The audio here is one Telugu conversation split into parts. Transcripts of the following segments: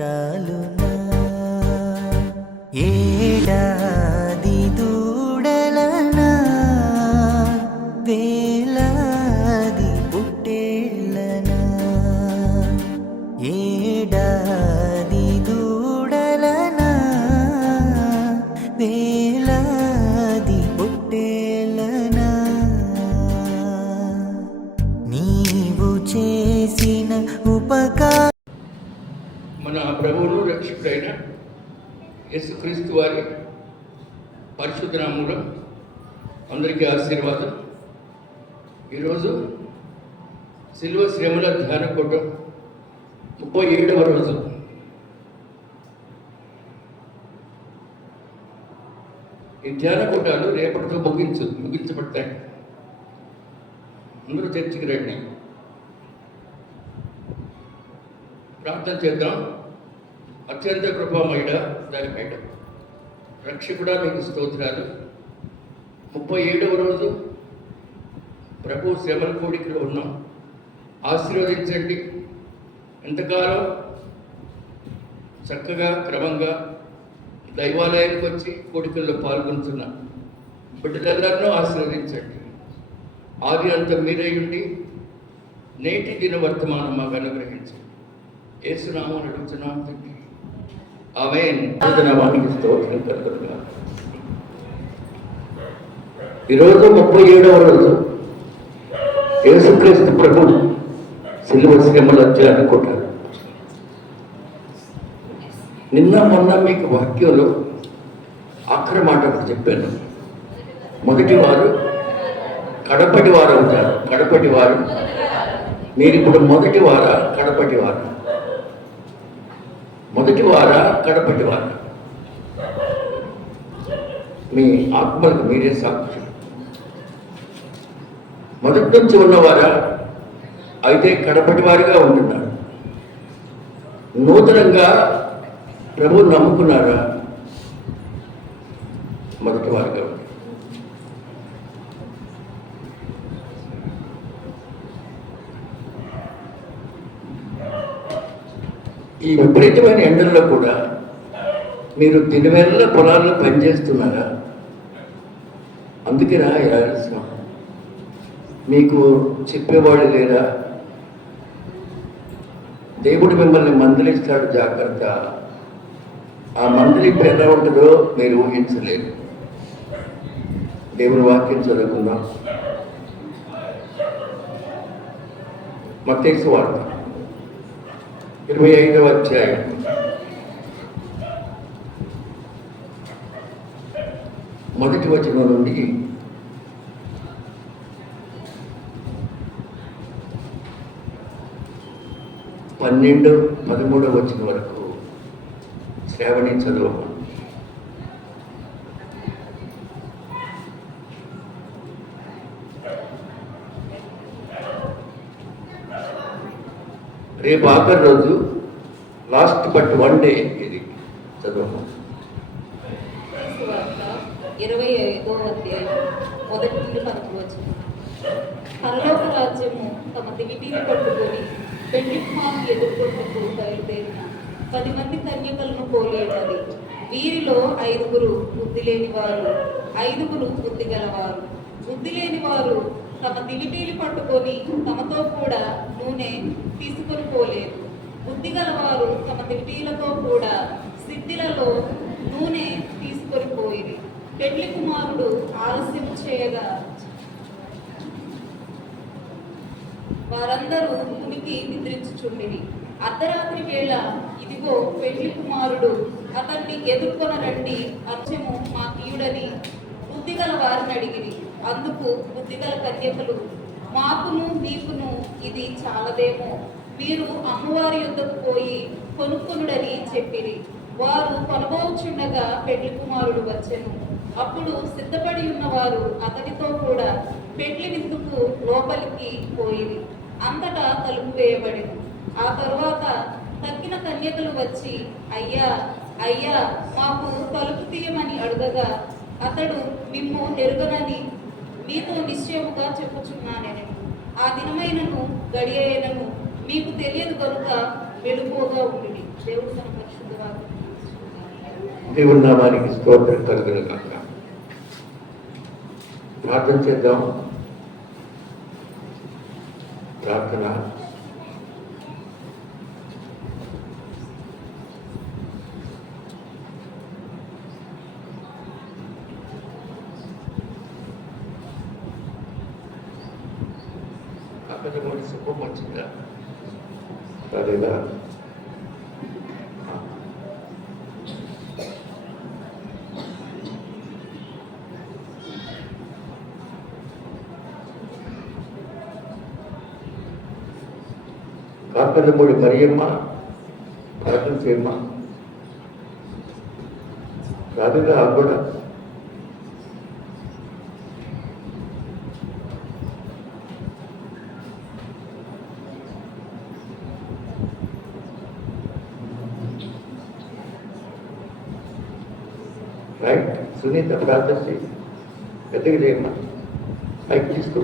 చాలునా ఏడాది దూడలనా వేలాది పుట్టేళ్ళనా ఏడాది దూడలనా వేలాది పుట్టేళ్ళనా నీవు చేసిన ఉపకారం మన ప్రభువును రక్షకుడైన యేసుక్రీస్తు వారి పరిశుద్ధ నామములో అందరికీ ఆశీర్వాదం. ఈరోజు శిలువ శ్రమల ధ్యాన కూటం 37వ రోజు. ఈ ధ్యాన కూటాలు రేపటితో ముగించబడతాయి. అందరూ చర్చికి రండి, ప్రార్థన చేద్దాం. అత్యంత కృపామయుడ దానిపైన రక్షకుడా మీకు స్తోత్రాలు. 37వ రోజు ప్రభు శ్రమల కోడికలో ఉన్నాం. ఆశీర్వదించండి. ఎంతకాలం చక్కగా క్రమంగా దైవాలయానికి వచ్చి కోడికల్లో పాల్గొంటున్నా బిడ్డలందరినూ ఆశీర్వదించండి. ఆది అంతా మీరే ఉండి నేటి దిన వర్తమానం మాకు అనుగ్రహించండి. యేసునామం అడుగుతున్నాం తండ్రి, ఆమేన్. నామానికి స్తోత్రం కలుగునుగా. ఈరోజు 37వ రోజు యేసుక్రీస్తు ప్రభు శిలువ శ్రమల ధ్యాన కూటం. నిన్న మొన్న మీకు వాక్యంలో ఆఖరి మాట ఒకటి చెప్పాను. మొదటి వారు కడపటి వారు అవుతారు. కడపటి వారు మీరు ఇప్పుడు మొదటి వారా కడపటి వారు? మొదటి వారా కడపటి వారు? మీ ఆత్మలకు మీరే సాక్షి. మొదటి నుంచి ఉన్నవారా? అయితే కడపటి వారిగా ఉంటున్నారు. నూతనంగా ప్రభు నమ్ముకున్నారా? మొదటి వారిగా ఉంటారు. ఈ విపరీతమైన ఎండల్లో కూడా మీరు దినవేళ పొలాల్లో పనిచేస్తున్నారా? అందుకే రా ఆలస్యం. మీకు చెప్పేవాళ్ళు లేరా? దేవుడు మిమ్మల్ని మందలిస్తాడు, జాగ్రత్త. ఆ మందలింపు ఎలా ఉంటుందో మీరు ఊహించలేరు. దేవుని వాక్యం చదువుకుందాం. మత్తయి సువార్త 25వ అధ్యాయం. మొదటి వచనం నుండి 12, 13వ వచనం వరకు శ్రావణి చదువు. రేపు ఆఖరి రోజు, లాస్ట్ బట్ వన్ డే. ఇది చదువు. 25వ అధ్యాయం మొదటి నుండి 10వ వచనం. పరలోక రాజ్యము తమ దివిటీని పట్టుకొని పెళ్లి కుమారుని ఎదుర్కొంటూ బయలుదేరిన 10 మంది కన్యకలను పోలి ఉన్నది. వీరిలో 5 బుద్ధి లేనివారు, 5 బుద్ధి గలవారు. బుద్ధి లేనివారు తమ దివిటీలు పట్టుకొని తమతో కూడా నూనె తీసుకొని పోలేదు. బుద్ధి గలవారు తమ దివిటీలతో కూడా సిద్ధిలలో నూనె తీసుకొని పోయింది. పెళ్లి కుమారుడు ఆలస్యం చేయగా వారందరూ ఉనికి నిద్రించుచుండిరి. అర్ధరాత్రి వేళ ఇదిగో పెళ్లి కుమారుడు, అతన్ని ఎదుర్కొన రండి, అర్చము మా కీయుడని బుద్ధిగల వారిని అడిగిరి. అందుకు బుద్ధిగల కన్యకలు, మాకును మీకును ఇది చాలదేమో, మీరు అమ్మవారి యొద్దకు పోయి కొనుక్కొనుడని చెప్పిరి. వారు కొనబోచుండగా పెళ్లి కుమారుడు వచ్చెను. అప్పుడు సిద్ధపడి ఉన్నవారు అతనితో కూడా పెళ్లి విందుకు లోపలికి పోయిరి. అంతటా తలుపు వేయబడింది. ఆ తరువాత తక్కిన కన్యకలు వచ్చి, అయ్యా అయ్యా మాకు తలుపు తీయమని అడుగగా అతడు, మిమ్ము ఎరుగనని మీతో నిశ్చయముగా చెప్పుచున్నానని. ఆ దినమైనను గడియైనను మీకు తెలియదు కనుక వెలుపోగా ఉండి దేవుడు తన పరిశుద్ధ వాక్యం దేవుని నామానికి స్తోత్రం కలుగును గాక. ప్రార్థన చేద్దాం. ప్రార్థన. అక్కడ కూడా సుఖం వచ్చిందా సరేనా? కాకలమూడి మరియమ్మ ప్రార్థన చేయమ్మా. రాదుగా కూడా రైట్. సునీత ప్రార్థన చేయి. పెద్దగా చేయమ్మా. పైకి తీసుకో.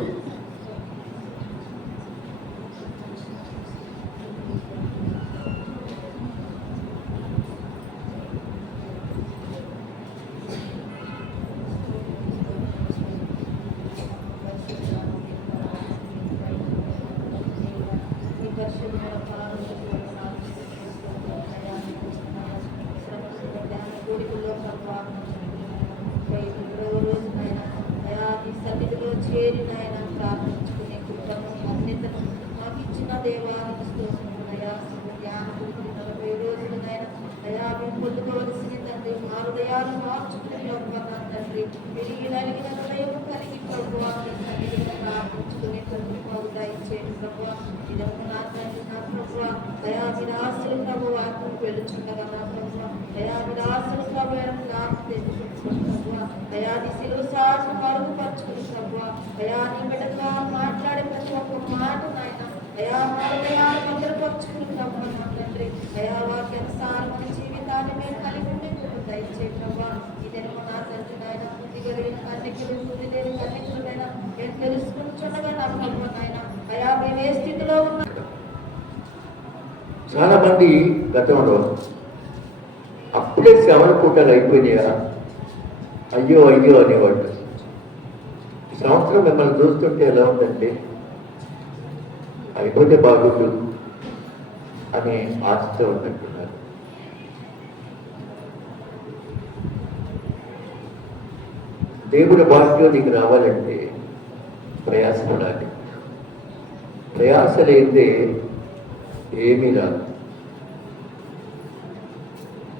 సన్నిధిలో చేరి నాయన ప్రార్థించుకునే కృపను అన్నితను మాకు ఇచ్చిన దేవానికి స్తోత్రములయా. ధ్యానం 40 రోజులు నాయన అయా మేము పొందుకోవలసిన తండ్రి మా హృదయాలు మార్చుకునే ప్రభుత్వం తండ్రి విరిగి నలిగిన హృదయం కలిగి ప్రభుత్వాన్ని సన్నిధిలో ప్రార్థించుకునే ప్రభుత్వాలు దయచేయండి ప్రభుత్వ. ఇదొక నా తండ్రి నా ప్రభుత్వ అయా విరాశులు ప్రభు వాక్యం వెలుచుండగా నా ప్రభుత్వ అయా విరాశులు ప్రభు నాకు తెలుసుకుంటున్నాం ప్రభుత్వ. అయా దిశలో సాగు పరుగుపరచుకుని ప్రభుత్వ అయా నీ బిడ్డగా మాట్లాడే ప్రతి ఒక్క మాట నాయన అయా మా హృదయాలు భద్రపరచుకుని ప్రభు నా తండ్రి అయా వాక్యానుసారమైన జీవితాన్ని మేము కలిగి ఉండే దయచే ప్రభు. ఇదేమో నా తండ్రి నాయన బుద్ధి కలిగిన కన్నికలు బుద్ధి లేని కన్నికలైనా మేము తెలుసుకుంటున్నగా నా ప్రభు నాయన అయా మేము ఏ స్థితిలో ఉన్నా. చాలా మంది గతంలో అప్పుడే శ్రవణ పూటలు అయిపోయినాయా అయ్యో అయ్యో అనేవాళ్ళు. ఈ సంవత్సరం మిమ్మల్ని చూస్తుంటే ఎలా ఉందంటే అయిపోతే బాగుండు అనే ఆశతో ఉన్నట్టున్నారు. దేవుడి వాక్యం నీకు రావాలంటే ప్రయాసపడాలి. ప్రయాస లేదే ఏమీ రాదు.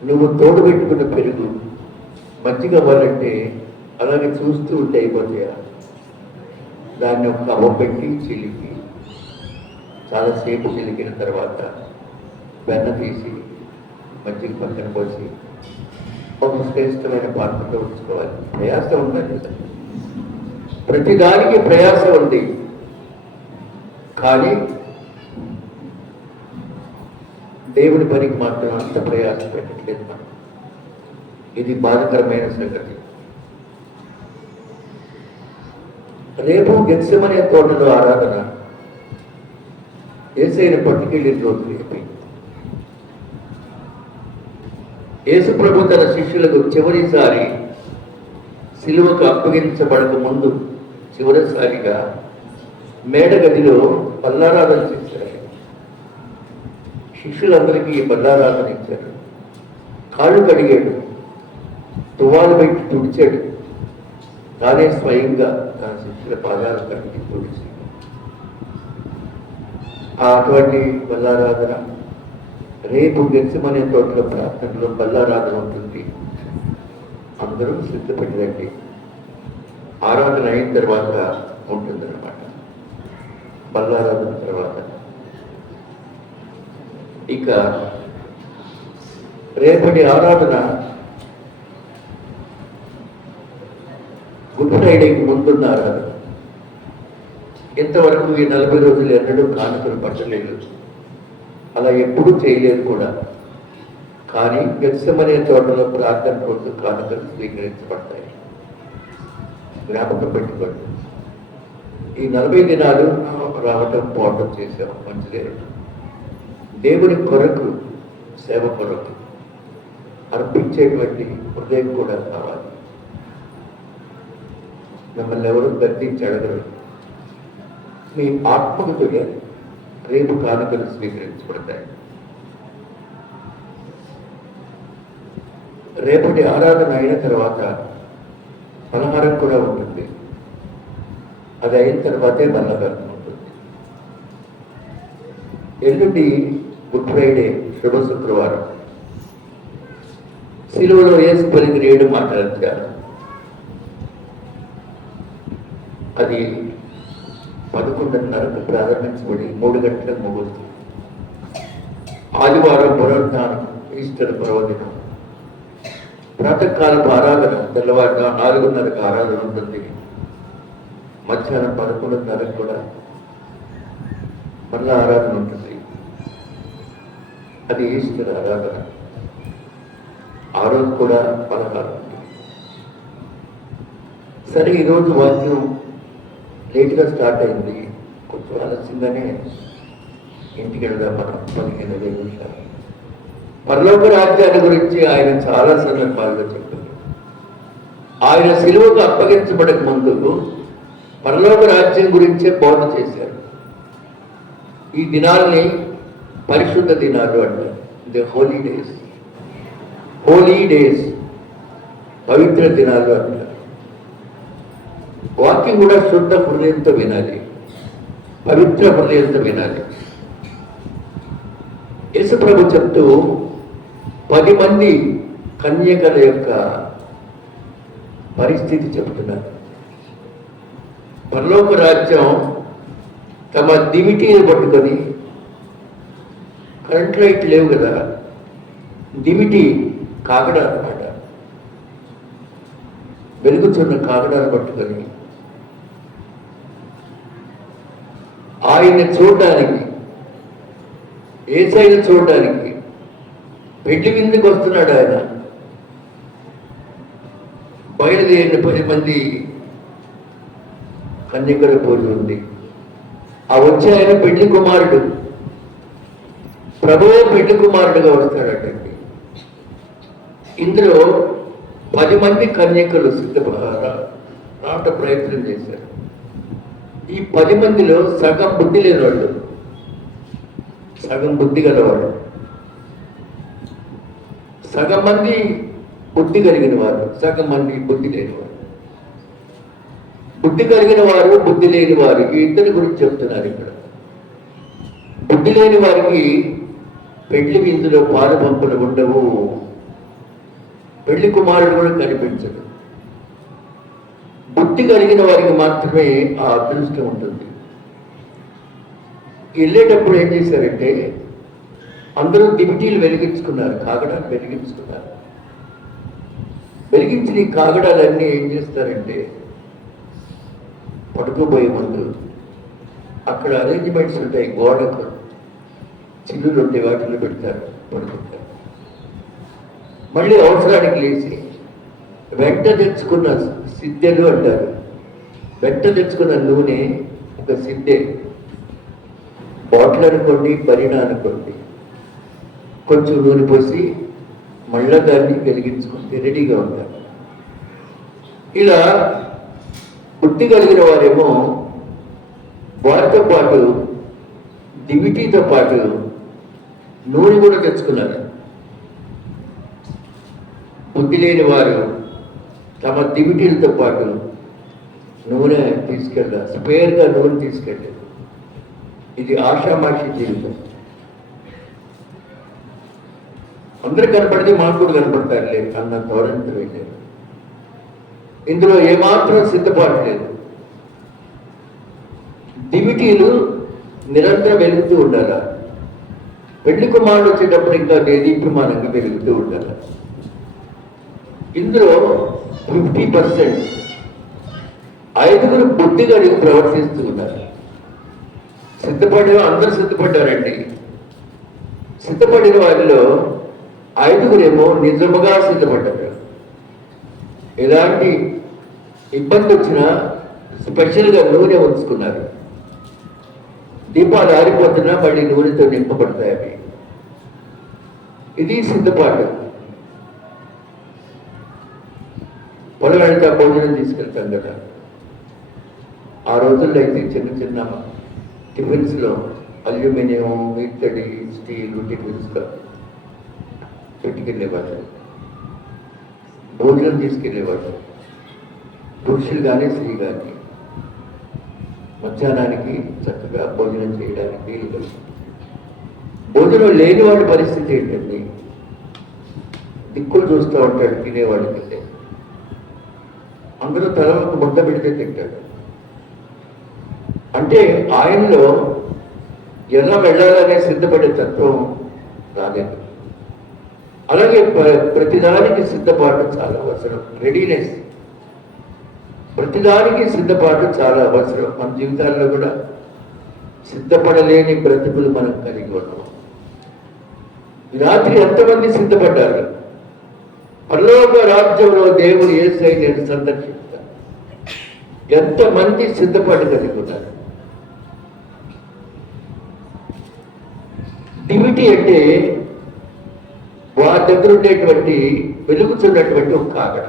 నువ్వు తోడు పెట్టుకున్న పెరుగు మజ్జిగ అవ్వాలంటే అలాగే చూస్తూ ఉంటే అయిపోతాయా? దాన్ని ఒక కవ్వ పెట్టి చిలికి చాలాసేపు చిలికిన తర్వాత వెన్న తీసి మజ్జిగ పక్కన పోసి ఒక శ్రేష్టమైన పాత్రతో ఉంచుకోవాలి. ప్రయాస ఉండాలి. ప్రతిదానికి ప్రయాస ఉంది. కానీ దేవుడి పనికి మాత్రం అంత ప్రయాస పెట్టట్లేదు మనం. ఇది బాధకరమైన సంగతి. రేపు గెత్సెమనే తోటలో ఆరాధన యేసయ్యను పట్టుకెళ్ళిన రోజు రేపు. యేసు ప్రభు తన శిష్యులకు చివరిసారి సిలువకు అప్పగించబడక ముందు చివరిసారిగా మేడగదిలో బల్లారాధన చేశారు. శిష్యులందరికీ బల్లారాధన ఇచ్చారు. కాళ్ళు కడిగాడు, తువాలు పెట్టి తుడిచాడు. తానే స్వయంగా తన శిష్యుల పాదాలు కడిగి తుడిచి అటువంటి బల్లారాధన రేపు గెత్సెమనే తోటలో ప్రార్థనలో బల్లారాధన ఉంటుంది. అందరూ సిద్ధపెట్టండి. ఆరాధన అయిన తర్వాత ఉంటుందన్నమాట. బల్లారాధన తర్వాత ఇక రేపటి ఆరాధన గుడ్ ఫ్రైడేకి ముందున్న ఆరాధన. ఇంతవరకు ఈ 40 రోజులు ఎన్నడూ కానుకలు పట్టలేదు, అలా ఎప్పుడూ చేయలేదు కూడా. కానీ గెత్సెమనే తోటలో ప్రార్థన రోజు కానుకలు స్వీకరించబడతాయి. జ్ఞాపకం పెట్టుకోండి. ఈ 40 దినాలు రావటం పోవటం చేసాం, మంచిదే. దేవుని కొరకు సేవ కొరకు అర్పించేటువంటి హృదయం కూడా కావాలి. మిమ్మల్ని ఎవరు గర్తించి అడగరు. మీ ఆత్మగతుడే రేపు కానుకలు స్వీకరించబడతాయి. రేపటి ఆరాధన అయిన తర్వాత పలహారం కూడా ఉంటుంది. అది అయిన తర్వాతే బల్లగారం ఉంటుంది. ఎల్లుండి గుడ్ ఫ్రైడే, శుభ శుక్రవారం. సిలువలో యేసు పలికిన 7 మాటలు. అది 11:30కు ప్రారంభించబడి 3 గంటలకు ముగుస్తుంది. ఆదివారం పునరుద్ధానం, ఈస్టర్ పర్వదినం, ప్రాతకాలపు ఆరాధన తెల్లవారుగా 4:30కు ఆరాధన ఉంటుంది. మధ్యాహ్నం 11:30కు కూడా మళ్ళా ఆరాధన ఉంటుంది. అది ఈస్టర్ ఆరాధన. ఆ రోజు కూడా పలహారం ఉంటుంది. సరే, ఈరోజు వాక్యం లేట్గా స్టార్ట్ అయింది. కొంచెం ఆలస్యంగానే ఇంటికి వెళ్దాం మనం. 15 నిమిషాలు. పరలోక రాజ్యాన్ని గురించి ఆయన చాలా సందర్భాల్లో చెప్పారు. ఆయన సిలువకు అప్పగించబడక ముందు పరలోక రాజ్యం గురించే బోధన చేశారు. ఈ దినాల్ని పరిశుద్ధ దినాలు అంటారు. The holy days. Holy days, పవిత్ర దినాలు అంటారు. వాక్యం కూడా శుద్ధ హృదయంతో వినాలి, పవిత్ర హృదయంతో వినాలి. యేసుప్రభు చెప్తూ 10 మంది కన్యకల యొక్క పరిస్థితి చెబుతున్నారు. పరలోక రాజ్యం తమ దివిటీని పట్టుకొని, కరెంట్ లైట్ లేవు కదా, దివిటి కాగడ అన్నమాట, వెలుగుతున్న కాగడాలు పట్టుకొని ఆయన్ని చూడడానికి, యేసయ్యను చూడడానికి పెళ్లి విందుకు వస్తున్నాడు ఆయన. బయలుదేరిన 10 మంది కన్యకల పోలి ఉంది. ఆ వచ్చే ఆయన పెళ్లి కుమారుడు, ప్రభువే పెళ్లి కుమారుడుగా వస్తాడటండి. ఇందులో 10 మంది కన్యకలు రాట ప్రయత్నం చేశారు. ఈ 10 మందిలో సగం బుద్ధి లేని వాళ్ళు, సగం బుద్ధి గలవాడు, సగం మంది బుద్ధి కలిగిన వారు, సగం మంది బుద్ధి లేనివారు. బుద్ధి కలిగిన వారు, బుద్ధి లేని వారు, ఈ ఇద్దరి గురించి చెప్తున్నారు ఇక్కడ. బుద్ధి లేని వారికి పెళ్లి విందులో పాలు పంపులు ఉండవు, పెళ్లి కుమారుడు కూడా కనిపించడు. బుద్ధి కలిగిన వారికి మాత్రమే ఆ అదృష్టం ఉంటుంది. వెళ్ళేటప్పుడు ఏం చేశారంటే అందరూ దివిటీలు వెలిగించుకున్నారు, కాగడాలు వెలిగించుకున్నారు. వెలిగించిన ఈ కాగడాలన్నీ ఏం చేస్తారంటే పడుకోబోయే ముందు అక్కడ అరేంజ్మెంట్స్ ఉంటాయి, గోడకు చిల్లులు ఉంటాయి, వాటిలో పెడతారు, పడుకుంటారు. మళ్ళీ అవసరానికి లేచి వెంట తెచ్చుకున్న సిద్ధెలు అంటారు, వెంట తెచ్చుకున్న నూనె ఒక సిద్ధె, బాటిల్ అనుకోండి, పరిణా అనుకోండి, కొంచెం నూనె పోసి మళ్ళా దాన్ని వెలిగించుకుంటే రెడీగా ఉంటారు. ఇలా బుద్ధి కలిగిన వారేమో వారితో పాటు దివిటీతో పాటు నూనె కూడా తెచ్చుకున్నారు. బుద్ధి లేని వారు తమ దివిటీలతో పాటు నూనె తీసుకెళ్ళారు, స్పేర్గా నూనె తీసుకెళ్ళారు. ఇది ఆషామాషి జీవితం. అందరూ కనపడితే మాకు కూడా కనపడతారులే అన్న ధోరణితో వెళ్ళారు. ఇందులో ఏమాత్రం సిద్ధపాటు లేదు. దివిటీలు నిరంతరం వెలుగుతూ ఉండాలి. పెళ్లి కుమారుడు వచ్చేటప్పుడు ఇంకా దేదీప్యమానంగా వెలుగుతూ ఉండాలి. ఇందులో 50% 5 బుద్ధి కలిగి ప్రవర్తిస్తూ ఉన్నారు. అందరూ సిద్ధపడ్డారండి. సిద్ధపడిన వారిలో 5 నిజముగా సిద్ధపడ్డారు. ఎలాంటి ఇబ్బంది వచ్చినా స్పెషల్గా నూనె ఉంచుకున్నారు. దీపాలు ఆరిపోతున్నా మళ్ళీ నూనెతో నింపబడతాయి అవి. ఇది సిద్ధపాటు. పొలగడితే భోజనం తీసుకెళ్తాం కదా, ఆ రోజుల్లో అయితే చిన్న చిన్న టిఫిన్స్లో అల్యూమినియం, ఇత్తడి, స్టీల్ టిఫిన్స్గా పెట్టుకెళ్ళేవాళ్ళు, భోజనం తీసుకెళ్ళేవాళ్ళు. పురుషులు కానీ స్త్రీ కానీ మధ్యాహ్నానికి చక్కగా భోజనం చేయడానికి భోజనం లేని వాడి పరిస్థితి ఏంటండి? దిక్కులు చూస్తూ ఉంటాడు తినేవాడి కంటే. అందరూ తలకు ముద్ద పెడితే తింటాడు. అంటే ఆయనలో ఎలా వెళ్ళాలనే సిద్ధపడే తత్వం రాలేదు. అలాగే ప్రతిదానికి సిద్ధపాటు చాలా అవసరం. రెడీనెస్, ప్రతిదానికి సిద్ధపాటు చాలా అవసరం. మన జీవితాల్లో కూడా సిద్ధపడలేని బ్రతుకులు మనం కలిగి ఉన్నాం. రాత్రి ఎంతమంది సిద్ధపడ్డారు? పరలోక రాజ్యంలో దేవుడు యేసయ్య నేను సందర్శిస్తాను. ఎంతమంది సిద్ధపడి కలిగి ఉన్నారు? డివిటీ అంటే వారి దగ్గర ఉండేటువంటి వెలుగుతున్నటువంటి ఒక కాగడ.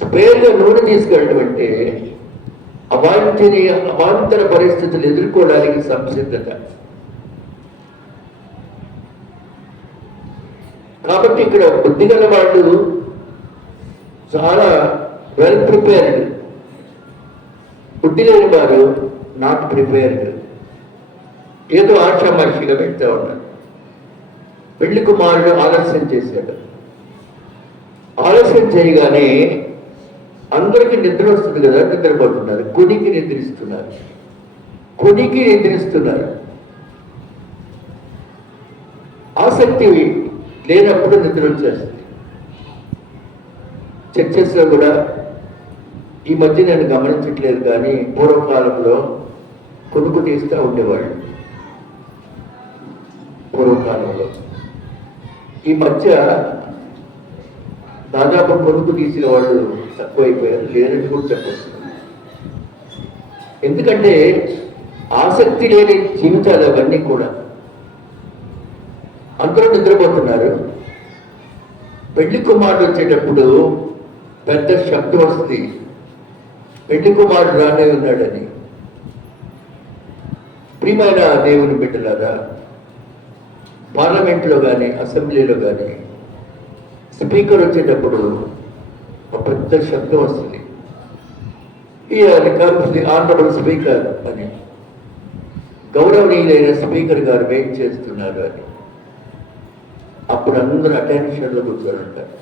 స్పేర్గా నూనె తీసుకెళ్ళడం అంటే అవాంతర పరిస్థితులు ఎదుర్కోవడానికి సంసిద్ధత. కాబట్టి ఇక్కడ బుద్ధిగల వాళ్ళు చాలా వెల్ ప్రిపేర్డ్, బుద్ధి లేని వారు నాట్ ప్రిపేర్డ్. ఏదో ఆశామాషిగా వెళ్తూ ఉన్నారు. పెళ్లి కుమారుడు ఆలస్యం చేశాడు. ఆలస్యం చేయగానే అందరికీ నిద్ర వస్తుంది కదా, నిద్రపోతున్నారు. కొనికి నిద్రిస్తున్నారు. ఆసక్తి లేనప్పుడు నిద్ర వచ్చేస్తుంది. చర్చెస్లో కూడా ఈ మధ్య నేను గమనించట్లేదు కానీ పూర్వకాలంలో కొనుక్కు తీస్తూ ఉండేవాళ్ళు. పూర్వకాలంలో ఈ మధ్య దాదాపు కొనుక్కు తీసిన వాళ్ళు తక్కువైపోయారు, లేనట్టు కూడా చెప్పచ్చు. ఎందుకంటే ఆసక్తి లేని జీవితాలు అవన్నీ కూడా. అందరూ నిద్రపోతున్నారు. పెళ్లి కుమారుడు వచ్చేటప్పుడు పెద్ద శబ్దం వస్తుంది, పెళ్లి కుమారుడు రానే ఉన్నాడని. ప్రియమైన దేవుని బిడ్డలారా, పార్లమెంట్లో కానీ అసెంబ్లీలో కానీ స్పీకర్ వచ్చేటప్పుడు ఒక పెద్ద శబ్దం వస్తుంది, ది ఆనరబుల్ స్పీకర్ అని. గౌరవనీయులైన స్పీకర్ గారు వెయిట్ చేస్తున్నారు అని. అప్పుడు అందరూ అటెన్షన్లో కూర్చొని ఉంటారు.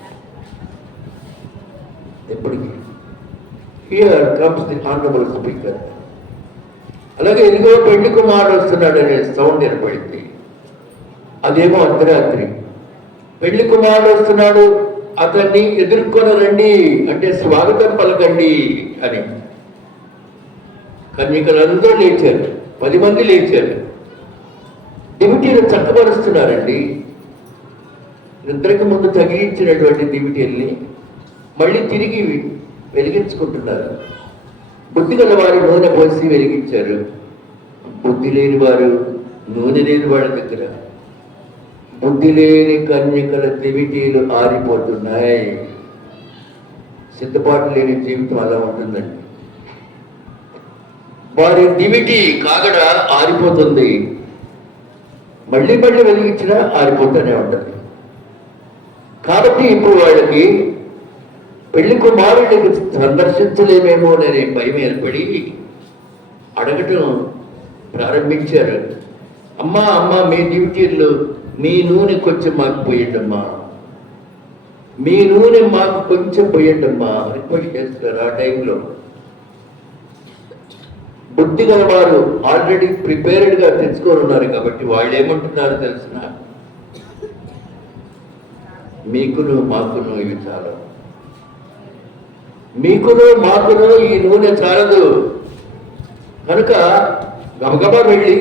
ఎప్పటికీ here comes the honourable speaker. అలాగే ఇదిగో పెళ్లి కుమారుడు వస్తున్నాడు అనే సౌండ్ ఏర్పడింది. అదేమో అర్ధరాత్రి. పెళ్లి కుమారుడు వస్తున్నాడు, అతన్ని ఎదుర్కొని రండి అంటే స్వాగతం పలకండి అని. కన్యకలందరూ లేచారు, 10 మంది లేచారు. దివిటీలు చక్కబరుస్తున్నారండి. నిద్రకు ముందు తగిలించినటువంటి దివిటీల్ని మళ్ళీ తిరిగి వెలిగించుకుంటున్నారు. బుద్ధి గల వారు నూనె పోసి వెలిగించారు. బుద్ధి లేని వారు నూనె లేని వాళ్ళ దగ్గర బుద్ధి లేని కన్యకల దివిటీలు ఆరిపోతున్నాయి. సిద్ధపాటు లేని జీవితం అలా ఉంటుందండి. వారి దివిటి కాగడ ఆరిపోతుంది, మళ్ళీ వెలిగించినా ఆరిపోతూనే ఉంటుంది. కాబట్టి ఇప్పుడు వాళ్ళకి పెళ్లి కుమారుడికి సందర్శించలేమేమో అనే భయం ఏర్పడి అడగటం ప్రారంభించారు. అమ్మా మీ డ్యూటీలు, మీ నూనె కొంచెం మాకు పోయండమ్మా, మీ నూనె మాకు కొంచెం పోయండమ్మా రిక్వెస్ట్ చేస్తారు. ఆ టైంలో బుద్ధి గల వారు ఆల్రెడీ ప్రిపేర్డ్గా తెచ్చుకొని ఉన్నారు కాబట్టి వాళ్ళు ఏమంటున్నారో తెలిసిన, మీకును మాకును ఇవి చాలా, మీకును మాకును ఈ నూనె చాలదు కనుక గబగబా వెళ్ళి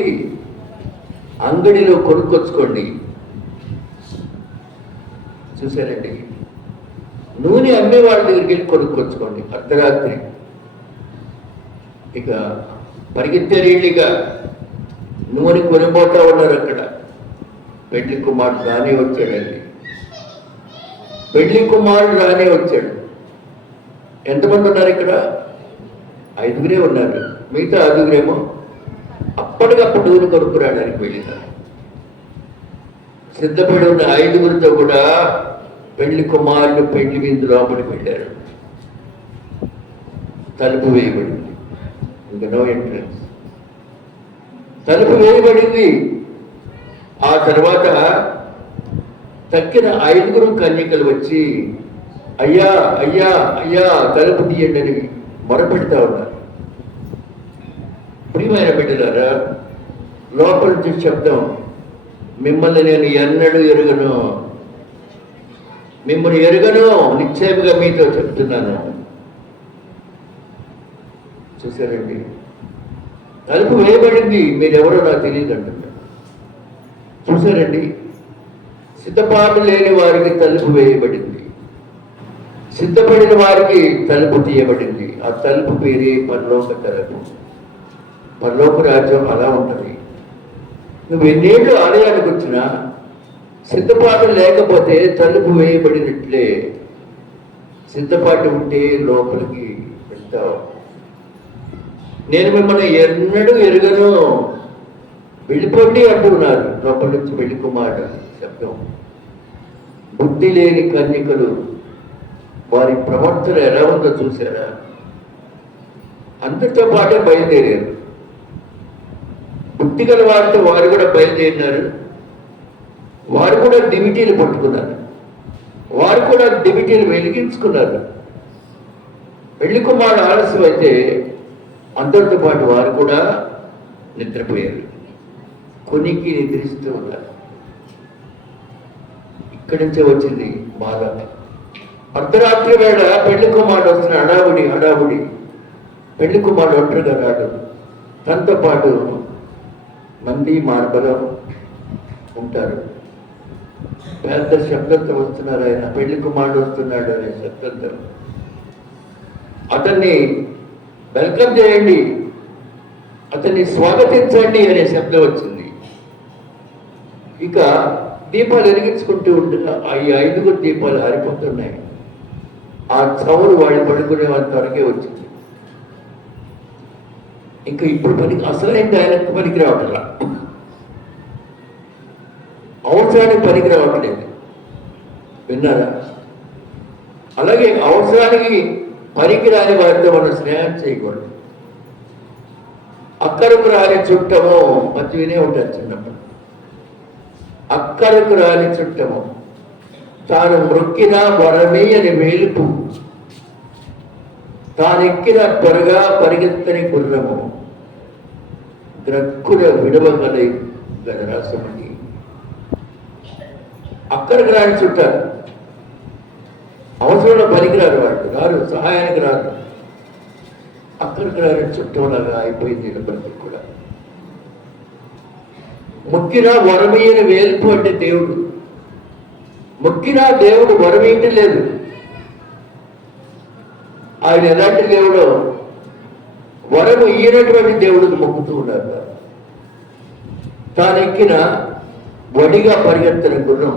అంగడిలో కొనుక్కొచ్చుకోండి. చూసారండి, నూనె అమ్మే వాళ్ళ దగ్గరికి వెళ్ళి కొనుక్కొచ్చుకోండి. అర్ధరాత్రి ఇక పరిగెత్తే రీళ్ళిగా నూనె కొనిపోతా ఉన్నారు. అక్కడ పెళ్లి కుమారుడు రానే వచ్చాడండి. పెళ్లి కుమారుడు రానే వచ్చాడు. ఎంతమంది ఉన్నారు ఇక్కడ? 5గురే ఉన్నారు. మిగతా 6గురేమో అప్పటికప్పుడు ఊరు కొడుకు రావడానికి వెళ్ళినారు. సిద్ధపడి ఉన్న 5గురితో కూడా పెళ్లి కుమారుడు పెళ్లి విందు లోపలికి వెళ్ళారు. తలుపు వేయబడింది. ఇంకా నో ఎంట్రన్స్. తలుపు వేయబడింది. ఆ తర్వాత తక్కిన 5గురు కన్యకలు వచ్చి అయ్యా అయ్యా అయ్యా తలుపు తీయండి అని మొరపెడతా ఉన్నారు. ప్రియమైన బిడ్డలారా, లోపల నుంచి శబ్దం, మిమ్మల్ని నేను ఎన్నడూ ఎరుగను, మిమ్మల్ని ఎరుగను, నిశ్చయముగా మీతో చెప్తున్నాను. చూసారండి, తలుపు వేయబడింది, మీరెవరో నాకు తెలియదు అంటున్నారు. చూసారండి, సిద్ధపాటు లేని వారికి తలుపు వేయబడింది, సిద్ధపడిన వారికి తలుపు తీయబడింది. ఆ తలుపు పేరే పరలోక తలుపు. పరలోక రాజ్యం అలా ఉంటుంది. నువ్వు ఎన్నేళ్ళు ఆలయానికి వచ్చినా సిద్ధపాటు లేకపోతే తలుపు వేయబడినట్లే. సిద్ధపాటు ఉంటే లోపలికి వెళ్తావు. నేను మిమ్మల్ని ఎన్నడూ ఎరుగను, వెళ్ళిపోండి అంటున్నారు. లోపల నుంచి వెళ్ళి కుమారుడు శబ్దం. బుద్ధి లేని కన్యకలు వారి ప్రవర్తన ఎలా ఉందో చూసారా? అందరితో పాటే బయలుదేరారు. బుద్ధి గల వారితో వారు కూడా బయలుదేరినారు. వారు కూడా దివిటీలు పట్టుకున్నారు. వారు కూడా దివిటీలు వెలిగించుకున్నారు. పెళ్లి కుమారుడు ఆలస్యం అయితే అందరితో పాటు వారు కూడా నిద్రపోయారు. కొనికి నిద్రిస్తూ ఉన్నారు. ఇక్కడి నుంచే వచ్చింది బాధ. అర్ధరాత్రి వేళ పెళ్లి కుమారుడు వస్తున్న హడావుడి హడావుడి. పెళ్లి కుమారుడు ఒంటరిగా రాడు, తనతో పాటు మంది మార్బలం ఉంటారు. పెద్ద శబ్దంతో వస్తున్నారు. ఆయన పెళ్లి కుమారుడు వస్తున్నాడు అనే శబ్దంతో అతన్ని వెల్కమ్ చేయండి, అతన్ని స్వాగతించండి అనే శబ్దం వచ్చింది. ఇక దీపాలు వెలిగించుకుంటూ ఉంటున్న ఈ 5గురు దీపాలు ఆరిపోతున్నాయి. ఆ చవురు వాళ్ళు పడుకునే వాళ్ళ త్వరకే వచ్చింది. ఇంకా ఇప్పుడు అసలైంది ఆయనకు పనికి రావట్లా, అవసరానికి పనికి రావట్లేదు. విన్నారా? అలాగే అవసరానికి పనికి రాని వారితో మనం స్నేహం చేయకూడదు. అక్కరకు రాని చుట్టము మంచి వినే ఉంటారు చిన్నప్పుడు. అక్కరకు రాని చుట్టము, తాను మొక్కిన వరమేయని వేలుపు, తానెక్కిన త్వరగా పరిగెత్తని గుర్రము, గ్రక్కుల విడవగలై గదరాసమని. అక్కడికి రాని చుట్టారు. అవసరంలో పనికిరారు, వాళ్ళు రారు, సహాయానికి రారు. అక్కడికి రాని చుట్టంలాగా అయిపోయింది ఇప్పటికి కూడా. మొక్కిన వరమేయని వేలుపు అంటే దేవుడు. మొక్కినా దేవుడు వరమేయటం లేదు. ఆయన ఎలాంటి దేవుడో వరము ఈయనటువంటి దేవుడికి మొక్కుతూ ఉన్నారు. తానెక్కిన వడిగా పరిగెత్తని గుర్రం,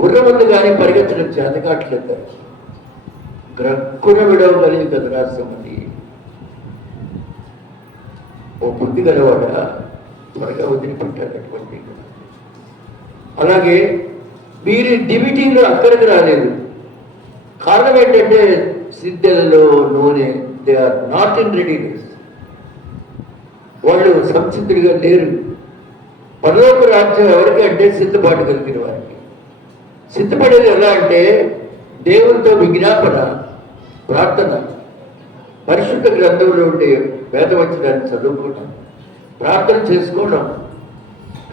గుర్రం ఉంది కానీ పరిగెత్తడం చేతకాట్లేదు. గ్రక్కున విడవగలిగి గదరాసమని. ఓ బుద్ధి గలవాడ త్వరగా వదిలిపెట్టారు అటువంటి. అలాగే వీరి డివిటీలో అక్కడికి రాలేదు. కారణం ఏంటంటే సిద్ధలలో నూనె, they are not in readiness. వాళ్ళు సంసిద్ధులుగా లేరు. పరలోక రాజ్యం ఎవరికి అంటే సిద్ధపాటు కలిగిన వారికి. సిద్ధపడేది ఎలా అంటే దేవునితో విజ్ఞాపన, ప్రార్థన, పరిశుద్ధ గ్రంథంలో ఉండే వేదవచనాన్ని చదువుకోవడం, ప్రార్థన చేసుకోవడం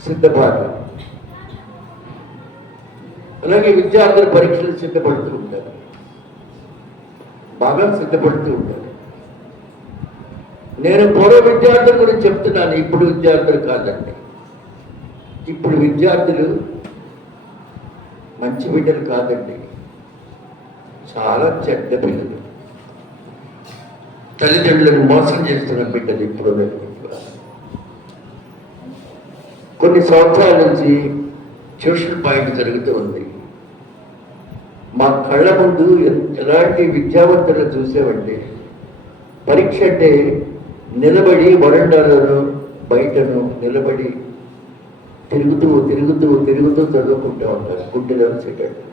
సిద్ధపాటు. అలాగే విద్యార్థులు పరీక్షలు సిద్ధపడుతూ ఉంటారు, బాగా సిద్ధపడుతూ ఉంటారు. నేను పూర్వ విద్యార్థుల గురించి చెప్తున్నాను, ఇప్పుడు విద్యార్థులు కాదండి. ఇప్పుడు విద్యార్థులు మంచి బిడ్డలు కాదండి, చాలా చెడ్డ పిల్లలు. తల్లిదండ్రులను మోసం చేస్తున్న బిడ్డలు ఇప్పుడు. కొన్ని సంవత్సరాల నుంచి ట్యూషన్ పాయింట్ జరుగుతూ ఉంది. మా కళ్ళ ముందు ఎలాంటి విద్యావంతులను చూసేవండి. పరీక్ష అంటే నిలబడి వరండాలను బయటను నిలబడి తిరుగుతూ తిరుగుతూ తిరుగుతూ చదువుకుంటూ ఉంటారు. గుడ్డెలో వచ్చేటట్టు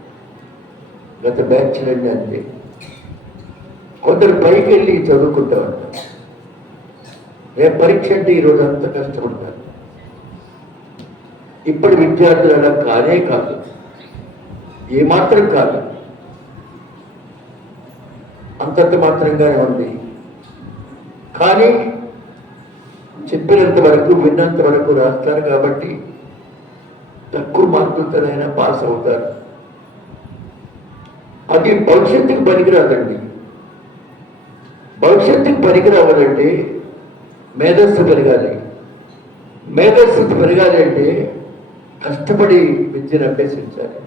గత బ్యాచ్లన్నీ అంతే. కొందరు పైకి వెళ్ళి చదువుకుంటూ ఉంటారు. రేపు పరీక్ష అంటే ఈరోజు అంత కష్టపడతారు. ఇప్పటి విద్యార్థులు అలా కానే కాదు, ఏమాత్రం కాదు, అంతంత మాత్రంగానే ఉంది. కానీ చెప్పినంత వరకు విన్నంత వరకు రాస్తారు కాబట్టి తక్కువ మార్కులతోనైనా పాస్ అవుతారు. అది భవిష్యత్తుకు పనికిరాదండి. భవిష్యత్తుకు పనికిరావాలంటే మేధస్సు పెరగాలి. మేధస్సు పెరగాలి అంటే కష్టపడి విద్యను అభ్యసించాలి.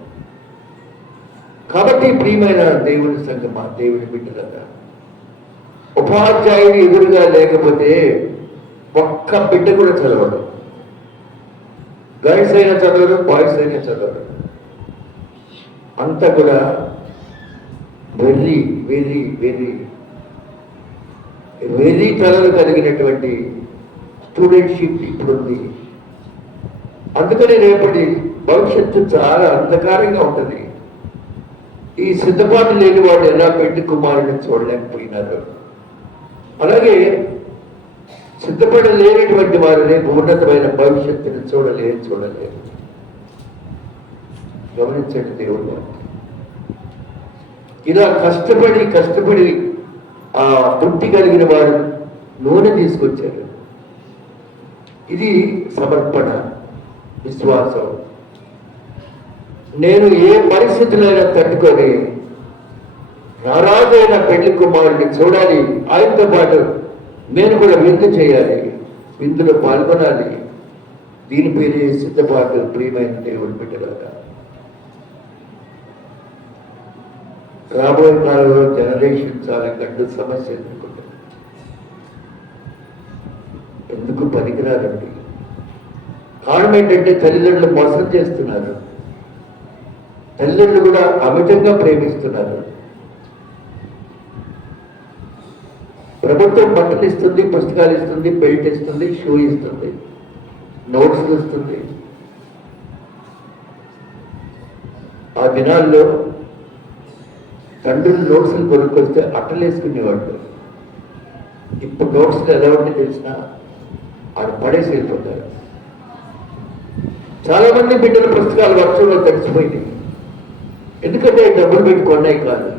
కాబట్టి ప్రియమైన దేవుని సంగమా, దేవుని బిడ్డలరా, ఉపాధ్యాయుడు ఎదురుగా లేకపోతే ఒక్క బిడ్డ కూడా చదవడు. గర్ల్స్ అయినా చదవరు, బాయ్స్ అయినా చదవరు. అంతా కూడా వెర్రి వెర్రి వెర్రి వెర్రి కళలు కలిగినటువంటి స్టూడెంట్షిప్ ఇప్పుడుంది. అందుకని రేపటి భవిష్యత్తు చాలా అంధకారంగా ఉంటుంది. ఈ సిద్ధపాటు లేని వాడు ఎలా పెళ్లి కుమారుని చూడలేకపోయినారు. అలాగే సిద్ధపడి లేనటువంటి వారు రేపు ఉన్నతమైన భవిష్యత్తును చూడలేరు. గమనించండి దేవుడు. ఇలా కష్టపడి ఆ తృప్తి కలిగిన వారు నూనె తీసుకొచ్చారు. ఇది సమర్పణ, విశ్వాసం. నేను ఏ పరిస్థితులైనా తట్టుకొని నారాజైన పెళ్లి కుమారుడిని చూడాలి, ఆయనతో పాటు నేను కూడా విందు చేయాలి, విందులో పాల్గొనాలి. దీని పేరే సిద్ధపాటు. ప్రియమైన దేవుడి బిడ్డలారా, రాబోయే కాలంలో జనరేషన్ చాలా గడ్డు సమస్య ఎందుకు పనికిరారండి. కారణం ఏంటంటే తల్లిదండ్రులు మోసం చేస్తున్నారు. తల్లిదండ్రులు కూడా అమితంగా ప్రేమిస్తున్నారు. ప్రభుత్వం బట్టలు ఇస్తుంది, పుస్తకాలు ఇస్తుంది, బెల్ట్ ఇస్తుంది, షూ ఇస్తుంది, నోట్స్ ఇస్తుంది. ఆ దినాల్లో తండ్రులు నోట్స్లు కొనుక్కొస్తే అట్టలు వేసుకునేవాళ్ళు. ఇప్పుడు నోట్స్లు ఎలా ఉంటే తెలిసినా ఆడ పడేసి వెళ్ళిపోతారు. చాలా మంది బిడ్డల పుస్తకాలు వర్షంలో తడిసిపోయింది. ఎందుకంటే డబ్బులు పెట్టి కొన్నాయి కాదు.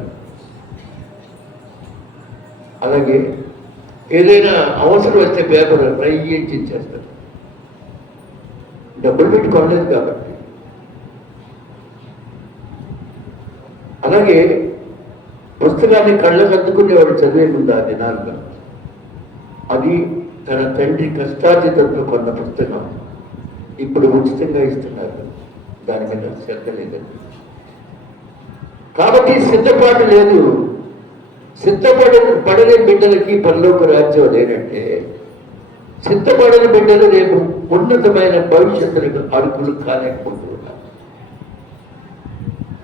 అలాగే ఏదైనా అవసరం వస్తే పేపర్ ఫ్రై చేసి ఇచ్చేస్తారు. డబ్బులు పెట్టి కొనలేదు కాబట్టి. అలాగే పుస్తకాన్ని కళ్ళకు అద్దుకునేవాడు చదివే ముందు ఆ దినాలుగా. అది తన తండ్రి కష్టార్జితంతో కొన్న పుస్తకం ఇప్పుడు ఉచితంగా ఇస్తున్నారు. దాని మీద శ్రద్ధ లేదండి. కాబట్టి సిద్ధపాటు లేదు. పడని బిడ్డలకి పరలోక రాజ్యం లేనంటే సిద్ధపడని బిడ్డలు రేపు ఉన్నతమైన భవిష్యత్తులకు అడుగులు కాలేకపోతున్నారు.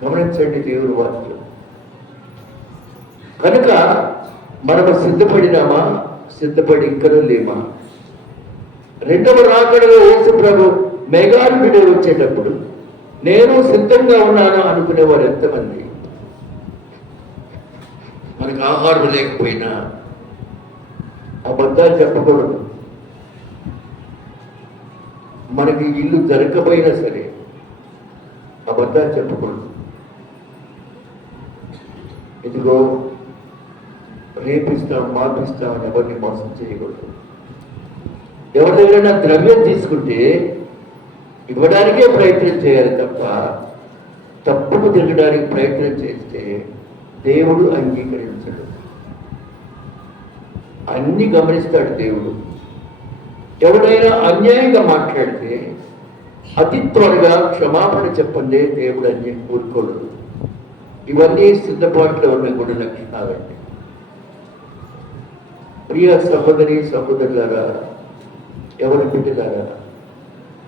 గమనించండి దేవుడు వాక్యం. కనుక మనము సిద్ధపడినామా, సిద్ధపడి ఇక్కడ లేమా? రెండవ రాకడలో యేసు ప్రభు మేఘాలు బిడ్డ వచ్చేటప్పుడు నేను సిద్ధంగా ఉన్నాను అనుకునేవారు ఎంతమంది? మనకు ఆహారం లేకపోయినా అబద్ధాలు చెప్పకూడదు. మనకి ఇల్లు దొరకపోయినా సరే అబద్ధాలు చెప్పకూడదు. ఇదిగో రేపిస్తాం, మాపిస్తామని ఎవరిని మోసం చేయకూడదు. ఎవరి దగ్గరైనా ద్రవ్యం తీసుకుంటే ఇవ్వడానికే ప్రయత్నం చేయాలి తప్ప తప్పుకు తిరగడానికి ప్రయత్నం చేస్తే దేవుడు అంగీకరించడు. అన్ని గమనిస్తాడు దేవుడు. ఎవడైనా అన్యాయంగా మాట్లాడితే అతి త్వరగా క్షమాపణ చెప్పండి, దేవుడు అన్ని ఊరుకోడు. ఇవన్నీ సిద్ధపాటులో ఉన్న గుడి లక్షణాలండి. ప్రియ సహోదరి సహోదరులారా, ఎవరి బిడ్డలారా,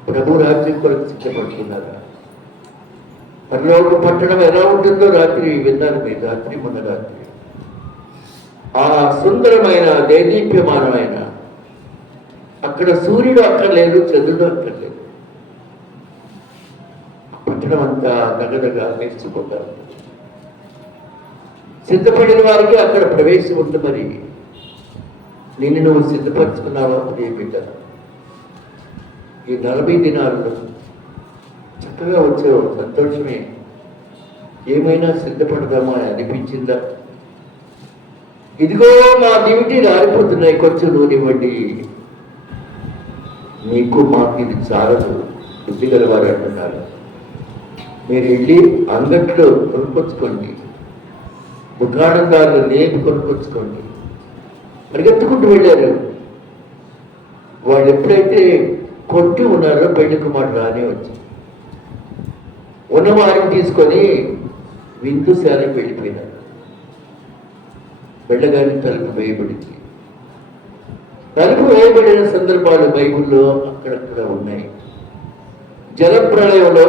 ప్రభు రాజ్యం కొరకు సిద్ధపడుతున్నారా? పరలోక పట్టణం ఎలా ఉంటుందో రాత్రి విన్నారు మీరు, రాత్రి మొన్న రాత్రి. ఆ సుందరమైన దేదీప్యమానమైన, అక్కడ సూర్యుడు అక్కర్లేదు, చంద్రుడు అక్కర్లేదు, పట్టణం అంతా నగనగా మెరిసిపోతారు. సిద్ధపడిన వారికి అక్కడ ప్రవేశం ఉంది. మరి నిన్ను నువ్వు సిద్ధపరచుకున్నావా ప్రియబిడ్డ? ఈ 40 దినాల్లో చక్కగా వచ్చావు, సంతోషమే. ఏమైనా సిద్ధపడదామా అనిపించిందా? ఇదిగో మా దివిటీలు ఆరిపోతున్నాయి, కొంచెం నూనె ఇవ్వండి. మీకు మాకు ఇది చాలదు బుద్ధి గలవారు అంటున్నారు. మీరు వెళ్ళి అంగట్లో కొనుక్కొచ్చుకోండి, దుకాణందారులు లేపు కొనుక్కొచ్చుకోండి. పరిగెత్తుకుంటూ వెళ్ళారు. వాళ్ళు ఎప్పుడైతే కొట్టి ఉన్నారో పెళ్లి కుమారుడు రానే వచ్చి ఉన్నవారిని తీసుకొని విందుశాలకు వెళ్ళిపోయినారు. వెళ్ళగానే తలుపు వేయబడింది. తలుపు వేయబడిన సందర్భాలు బైబిల్లో అక్కడక్కడ ఉన్నాయి. జలప్రళయంలో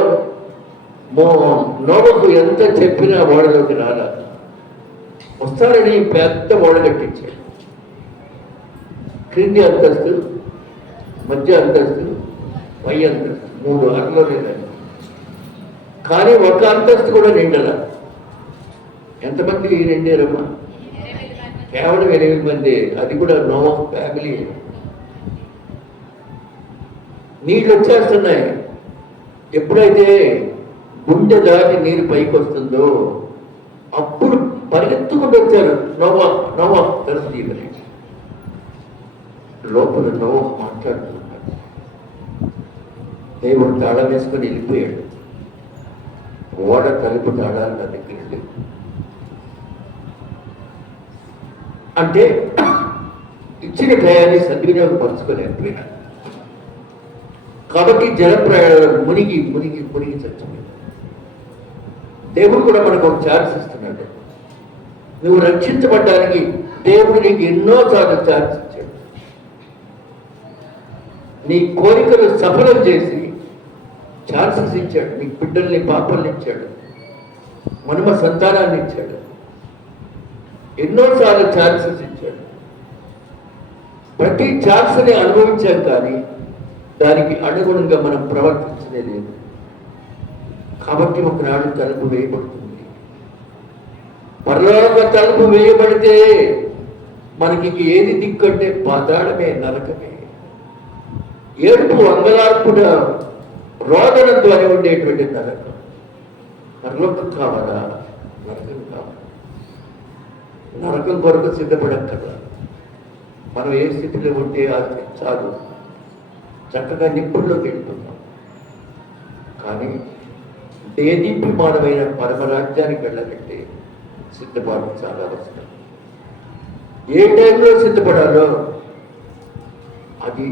నోవహు ఎంత చెప్పినా ఓడలోకి రాలా. వస్తారని పెద్ద ఓడ కట్టించాడు. క్రింది అంతస్తు, మధ్య అంతస్తు, పై అంతస్తు, 3 అరలో లేదండి. కానీ ఒక అంతస్తు కూడా నిండల. ఎంతమంది నిండారమ్మా? కేవలం 8 మంది. అది కూడా నోవహు ఫ్యామిలీ. నీళ్ళు వచ్చేస్తున్నాయి. ఎప్పుడైతే గుండె దాటి నీరు పైకి వస్తుందో అప్పుడు పరిగెత్తుకుంటూ వచ్చారు. నోవహు తలుపు తీయమని. లోపల నోవహు మాట్లాడుతున్నాడు. దేవుడు తాళం వేసుకొని వెళ్ళిపోయాడు. ఓడ తలుపు తాళాలు నా దగ్గర లేవు. అంటే ఇచ్చిన టయాన్ని సద్వినియోగపరచుకోలేకపోయినా. కాబట్టి జలప్రయాణం మునిగి మునిగి మునిగి చచ్చిపోయింది. దేవుడు కూడా మనకు ఒక ఛాన్స్ ఇస్తున్నాడు. నువ్వు రక్షించబడ్డానికి దేవుడు నీకు ఎన్నోసార్లు ఛాన్స్ ఇచ్చాడు. నీ కోరికలు సఫలం చేసి ఛాన్సెస్ ఇచ్చాడు. నీ బిడ్డల్ని, పాపల్ని ఇచ్చాడు, మనుమ సంతానాన్ని ఇచ్చాడు, ఎన్నోసార్లు ఛాన్సెస్ ఇచ్చాడు. ప్రతి ఛాన్స్ని అనుభవించాం, కానీ దానికి అనుగుణంగా మనం ప్రవర్తించనే లేదు. కాబట్టి ఒకనాడు తలుపు వేయబడుతుంది. పరలోక తలుపు వేయబడితే మనకి ఏది దిక్కంటే పాతాళమే, నరకమే. ఏడుపు, అంగలార్పుడ, రోదన ద్వారా ఉండేటువంటి నరకం. పరలోకం కావాలా? నరకం కావాలా? నరకం కొరకు సిద్ధపడక్కర్లా. మనం ఏ స్థితిలో ఉంటే ఆ చాలు, చక్కగా నిప్పుల్లోకి వెళ్తున్నాం. కానీ దేదీప్యమానమైన పరమరాజ్యానికి వెళ్ళాలంటే సిద్ధపాటు చాలా అవసరం. ఏ టైంలో సిద్ధపడాలో అది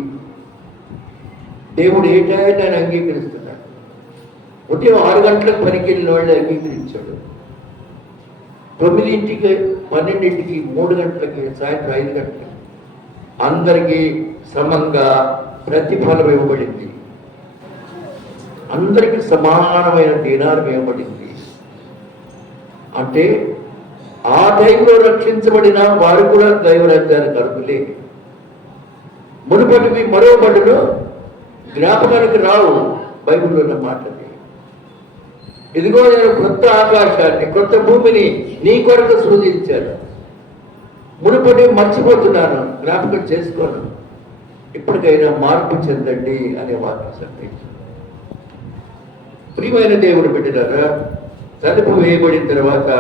దేవుడు ఏ టైంలో ఆయన అంగీకరిస్తున్నాడు. ఉదయం 6 గంటలకు పనికి వెళ్ళిన వాళ్ళు అంగీకరించాడు. 9ంటికి, 12ంటికి, 3 గంటలకి, సాయంత్రం 5 గంటలకి అందరికీ సమంగా ప్రతిఫలం ఇవ్వబడింది. అందరికీ సమానమైన దీనారం ఇవ్వబడింది. అంటే ఆ టైంలో రక్షించబడిన వారు కూడా దైవరాజ్యానికి అర్హులే. మునుపటివి మరో బడులు జ్ఞాపకానికి రావు. బైబిల్లో ఉన్న మాటది. ఇదిగో నేను కొత్త ఆకాశాన్ని, కొత్త భూమిని నీ కొరకు సృజించాను. మునుపటి మర్చిపోతున్నాను, జ్ఞాపకం చేసుకోను. ఇప్పటికైనా మార్పు చెందండి అనే వాక్యం సంతరించు. ప్రియమైన దేవుడు బిడ్డలారా, తలుపు వేయబడిన తర్వాత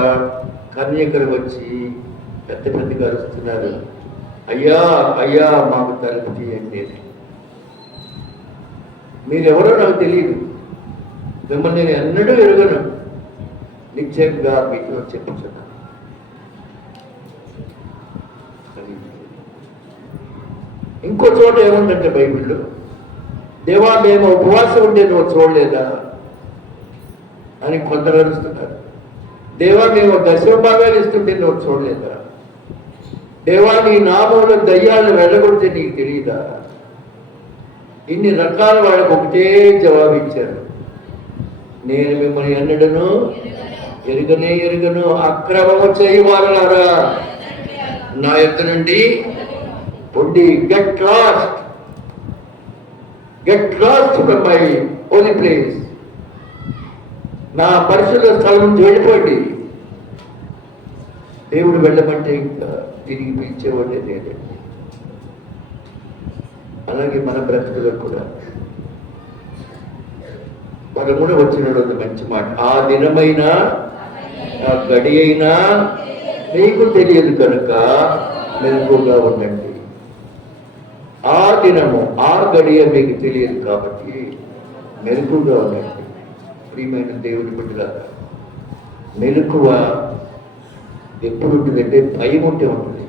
కన్యకలు వచ్చి పెద్ద పెద్దగా అరుస్తున్నారు, అయ్యా అయ్యా మాకు తలుపు తీయండి అని. మీరెవరో నాకు తెలియదు, మిమ్మల్ని నేను ఎన్నడూ ఎరుగను, నిశ్చయంగా మీకు చెప్పుచున్నాను. ఇంకో చోట ఏముందంటే బైబిల్లో, దేవా మేము ఉపవాసం ఉంటే నువ్వు చూడలేదా అని కొందరు అరుస్తున్నారు. దేవా మేము దశభాగాలు ఇస్తుంటే నువ్వు చూడలేదా? దేవా నీ నామంలో దయ్యాలను వెళ్ళగొడితే నీకు తెలియదా? ఇన్ని రకాల వాళ్ళకు ఒకటే జవాబు ఇచ్చారు, నేను మిమ్మల్ని ఎన్నడను ఎరుగను, అక్రమము చేయవారలారా నా యొక్క నుండి పొండి. Get lost from my holy place, నా పరిశుద్ధ స్థలం నుంచి వెళ్ళిపోండి. దేవుడు వెళ్ళమంటే ఇంకా తిరిగి పిలిచేవాడే లేదండి. అలాగే మన బ్రతుకులో కూడా 13వ వచనంలో మంచి మాట, ఆ దినమైనా ఆ గడి అయినా మీకు తెలియదు కనుక మెలకువగా ఉండండి. ఆ దినము ఆ గడియ మీకు తెలియదు కాబట్టి మెలకువగా ఉండండి. ప్రియమైన దేవుని బిడ్డలారా, మెలకువ ఎప్పుడు ఉంటుందంటే భయం ఉంటే ఉంటుంది.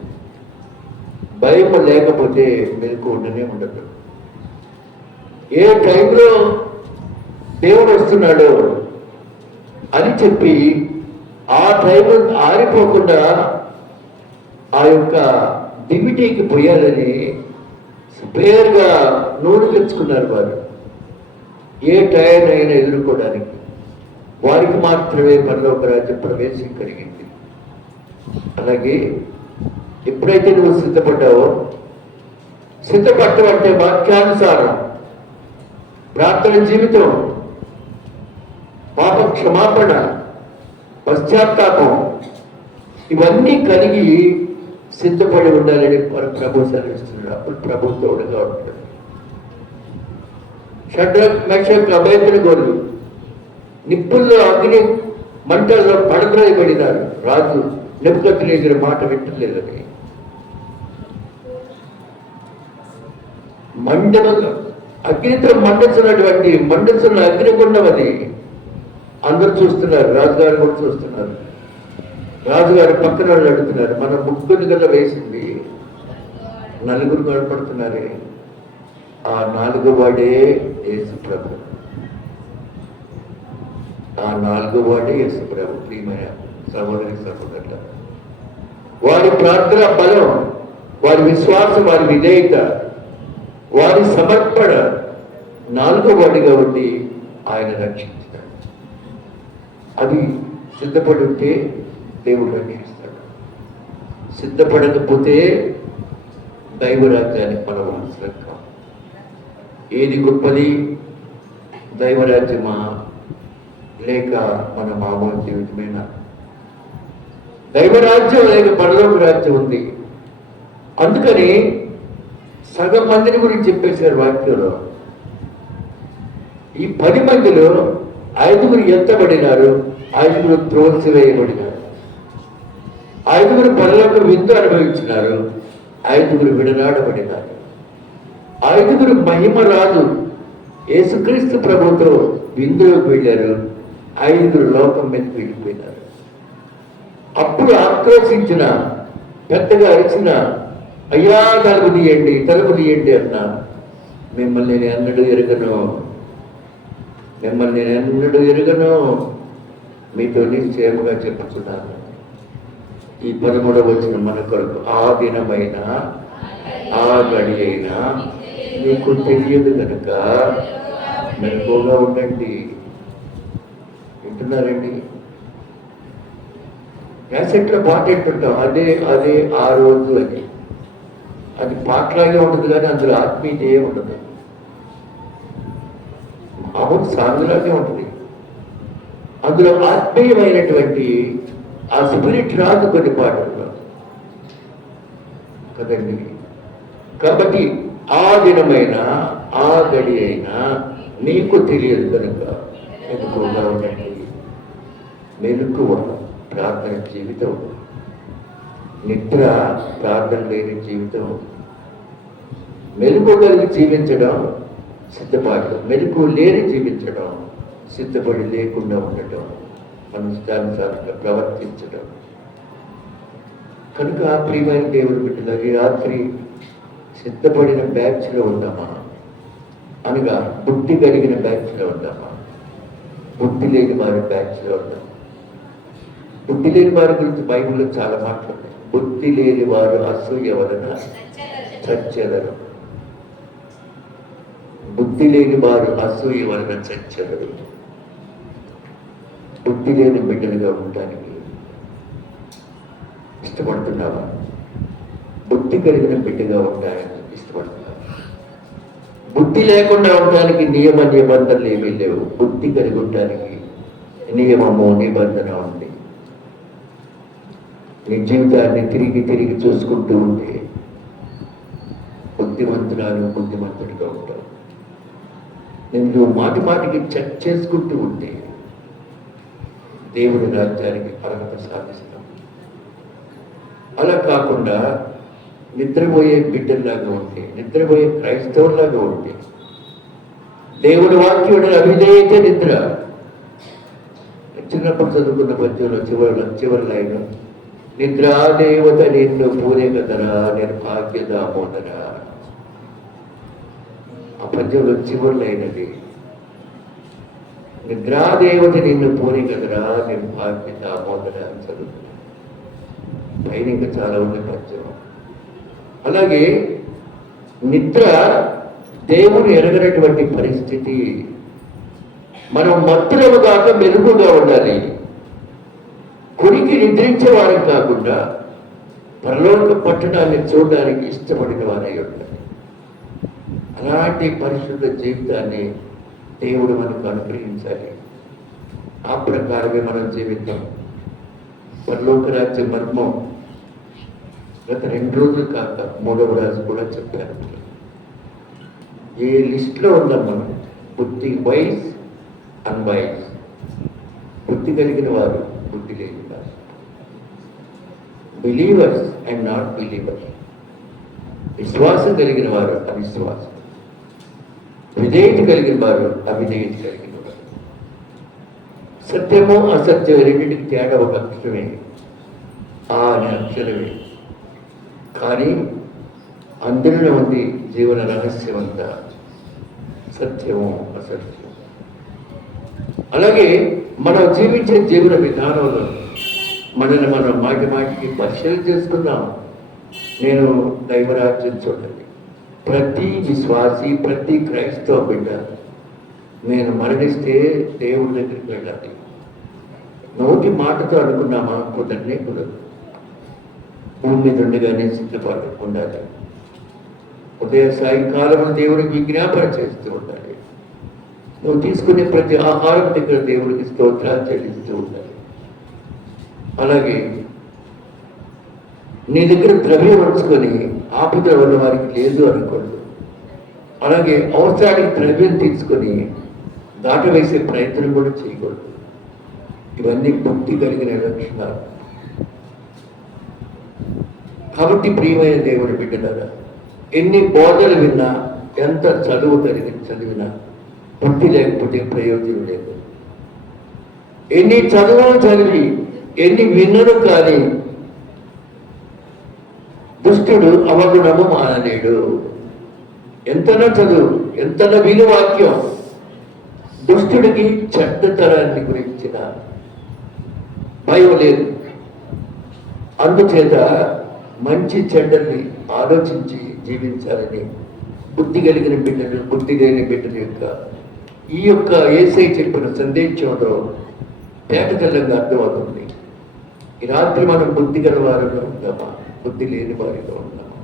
భయం లేకపోతే మెలకువ ఉండనే ఉండదు. ఏ టైంలో దేవుడు వస్తున్నాడో అని చెప్పి ఆ టైంలో ఆరిపోకుండా ఆ యొక్క దిమిటీకి పోయాలని స్పేర్గా నూనె తెచ్చుకున్నారు వారు. ఏ టైం అయినా ఎదుర్కోవడానికి వారికి మాత్రమే పరలోక రాజ్యం ప్రవేశం కలిగింది. అలాగే ఎప్పుడైతే నువ్వు సిద్ధపడ్డావో, సిద్ధపడటం అంటే వాక్యానుసారం ప్రార్థన జీవితం, పాప క్షమాపణ, పశ్చాత్తాపం ఇవన్నీ కలిగి సిద్ధపడి ఉండాలని ప్రభు సెలవిస్తున్నాడు. అప్పుడు ప్రభు తోడుగా ఉంటాడు. షడ్రక్ మెషక్ అబేద్నెగోలు నిప్పుల్లో అగ్ని మంటల్లో పడద్రోయబడినారు. రాజు నెబుకద్నెజరు మాట వింటలేదని అగ్నితో మండుతున్న అగ్నిగుండం అది. అందరూ చూస్తున్నారు, రాజుగారు కూడా చూస్తున్నారు. రాజుగారు పక్కన వాళ్ళు అడుగుతున్నారు, మన ముగ్గురు గల్ల వేసింది నలుగురు కనపడుతున్నారే, ఆ 4వ వాడే యేసు ప్రభు. ఆ 4వ వాడే యేసు ప్రభు. ప్రియమైన సహోదరి సహోదరుల, వారి ప్రార్థన బలం, వారి విశ్వాసం, వారి విధేయత, వారి సమర్పణ 4వ వాడిగా ఉండి ఆయన రక్షించాడు. అది సిద్ధపడి ఉంటే దేవుడు రక్షిస్తాడు. సిద్ధపడకపోతే దైవరాజ్యానికి మనం అవసరం కాదు. ఏది గొప్పది, దైవరాజ్యమా లేక మన మామూలు జీవితమేనా? దైవరాజ్యం లేక పరలోక రాజ్యం ఉంది. అందుకని సగం మందిని గురించి చెప్పేశారు వాక్యంలో. ఈ 10 మందిలో 5గురు ఎత్తబడినారు, 5గురు త్రోసివేయబడినారు. 5గురు పరలోక విందు అనుభవించినారు, 5గురు విడనాడబడినారు. 5గురు మహిమ రాజు యేసుక్రీస్తు ప్రభుతో విందులోకి వెళ్ళారు, 5గురు లోకం మీదకి వెళ్ళిపోయినారు. అప్పుడు ఆక్రోశించిన, పెద్దగా అరిచిన, అయ్యా తలుపు తీయండి అన్నా, మిమ్మల్ని నేను ఎన్నడూ ఎరుగను, మీతో నిశ్చయముగా చెప్పుతున్నాను. ఈ 13వ వచనం మన కొరకు, ఆ దినమైన ఆ గడి అయినా మీకు తెలియదు కనుక మెలకువగా ఉండండి. వింటున్నారండి? క్యాసెట్లో పాట వింటుంటాం, అదే ఆ రోజు అని. అది పాటలాగే ఉంటుంది కానీ అందులో ఆత్మీయతే ఉండదు. మామూలు సాంగులాగే ఉంటుంది. అందులో ఆత్మీయమైనటువంటి ఆ స్పిరిట్ రాదు కొన్ని పాటల్లో కదండి. కాబట్టి ఆ దినమైన ఆ గడి అయినా నీకు తెలియదు కనుక మెలకువగా ఉండండి. మెలకువ ప్రార్థన జీవితం, నిద్ర ప్రార్థన లేని జీవితం. మెలకువ కలిగి జీవించడం సిద్ధపాటు, మెలకువ లేని జీవించడం సిద్ధపడి లేకుండా ఉండటం, మన ఇష్టానుసారంగా ప్రవర్తించడం. కనుక ప్రియమైన దేవుడు బిడ్డలు, ఈ రాత్రి సిద్ధపడిన బ్యాచ్లో ఉందామా? అనగా బుద్ధి కలిగిన బ్యాచ్లో ఉందామా? బుద్ధి లేని వారి బ్యాచ్లో ఉందాం. బుద్ధి లేని వారి గురించి బైబిల్లో చాలా మాట్లాడుతుంది. బుద్ధి లేని వారు అసూయ వలన చచ్చెదరు. బుద్ధి లేని వారు అసూయ వలన చచ్చరు. బుద్ధి లేని బిడ్డలుగా ఉండడానికి ఇష్టపడుతున్నావా? బుద్ధి కలిగిన బిడ్డగా ఉండడానికి ఇష్టపడుతున్నావా? బుద్ధి లేకుండా ఉండడానికి నియమ నిబంధనలు ఏమీ లేవు. బుద్ధి కలిగి ఉండడానికి నియమము నిబంధన ఉంది. నీ జీవితాన్ని తిరిగి తిరిగి చూసుకుంటూ ఉంటే బుద్ధిమంతుడిగా ఉంటావు. నువ్వు మాటి మాటికి చెక్ చేసుకుంటూ ఉంటే దేవుడి రాజ్యానికి అర్హత సాధిస్తాం. అలా కాకుండా నిద్రపోయే బిడ్డల్లాగా ఉంటే, నిద్రపోయే క్రైస్తవుల్లాగా ఉంటే, దేవుడి వాక్యుడి అవిధేయతే నిద్ర. చిన్నప్పుడు చదువుకున్న పద్యంలో చివరి లైన్, నిద్రాదేవత నిన్ను పూరే కదరా నిర్భాగ్య దామోదరా. ఆ పద్యంలో చివరి లైన్ అది. నిద్రాదేవత నిన్ను పూరే కదరా నిర్భాగ్య దామోదర అని చదువు. పైన ఇంకా చాలా ఉంది పద్యం. అలాగే నిద్ర దేవుడు ఎరగనటువంటి పరిస్థితి. మనం మత్తులము కాక మెలుగుగా ఉండాలి. కొరికి నిద్రించే వారం కాకుండా పరలోక పట్టణాన్ని చూడడానికి ఇష్టపడిన వారై ఉండాలి. అలాంటి పరిశుద్ధ జీవితాన్ని దేవుడు మనకు అనుగ్రహించాలి. ఆ ప్రకారమే మనం జీవితం. పరలోక రాజ్య మర్మం గత 2 రోజులు కాక 3వ రాజు కూడా చెప్పారు. ఏ లిస్ట్లో ఉన్నాం మనం? బుద్ధి వైజ్ అన్వైజ్. బుద్ధి కలిగిన వారు, బుద్ధి లేని వారు, బిలీవర్స్ అండ్ నాట్ బిలీవర్స్, విశ్వాసం కలిగిన వారు, అవిశ్వాసం, విధేయత కలిగిన వారు, అవిధేయత కలిగిన వారు. సత్యము అసత్యం రెండింటికి తేడా ఒక అక్షరమే, ఆ అనే అక్షరమే. కానీ అందులో ఉంది జీవన రహస్యం అంతా సత్యము అసత్యం. అలాగే మనం జీవించే జీవన విధానంలో మనల్ని మనం మాటి మాటికి పరిశీలన చేసుకున్నాం. నేను దైవరాజ్యం చూడండి, ప్రతి విశ్వాసి, ప్రతి క్రైస్తవ బిడ్డ నేను మరణిస్తే దేవుడి దగ్గరికి వెళ్ళాలి. నోటి మాటతో అనుకున్నామా? కుదరనే కుదరదు. భూమి మీద ఉండగానే సిద్ధపాటు ఉండాలి. ఉదయ సాయంకాలం దేవుడికి విజ్ఞాపన చేస్తూ ఉండాలి. నువ్వు తీసుకునే ప్రతి ఆహారం దగ్గర దేవుడికి స్తోత్రాలు చెల్లిస్తూ ఉండాలి. అలాగే నీ దగ్గర ద్రవ్యం ఉంచుకొని ఆపద ఉన్న వారికి లేదు అనుకోండి. అలాగే అవసరానికి ద్రవ్యం తీసుకొని దాటవేసే ప్రయత్నం కూడా చేయకూడదు. ఇవన్నీ భక్తి కలిగిన లక్షణాలు. కాబట్టి ప్రియమైన దేవుడి బిడ్డలారా, ఎన్ని బోధలు విన్నా, ఎంత చదువు చదివినా భక్తి లేకపోతే ప్రయోజనం లేదు. ఎన్ని చదువులు చదివి ఎన్ని విన్నను కానీ దుష్టుడు అవగుణము మానలేడు. ఎంతనా చదువు, ఎంతనా విను వాక్యం, దుష్టుడికి చెడ్డతరాన్ని గురించిన భయం లేదు. అందుచేత మంచి చెడ్డల్ని ఆలోచించి జీవించాలని బుద్ధి కలిగిన బిడ్డలు, బుద్ధి లేని బిడ్డల ఈ యొక్క యేసయ్య చెప్పిన సందేశంలో తేటతెల్లంగా అర్థమవుతుంది. ఈ రాత్రి మనం బుద్ధి గల వారిగా ఉంటామా, బుద్ధి లేని వారిగా ఉంటామా?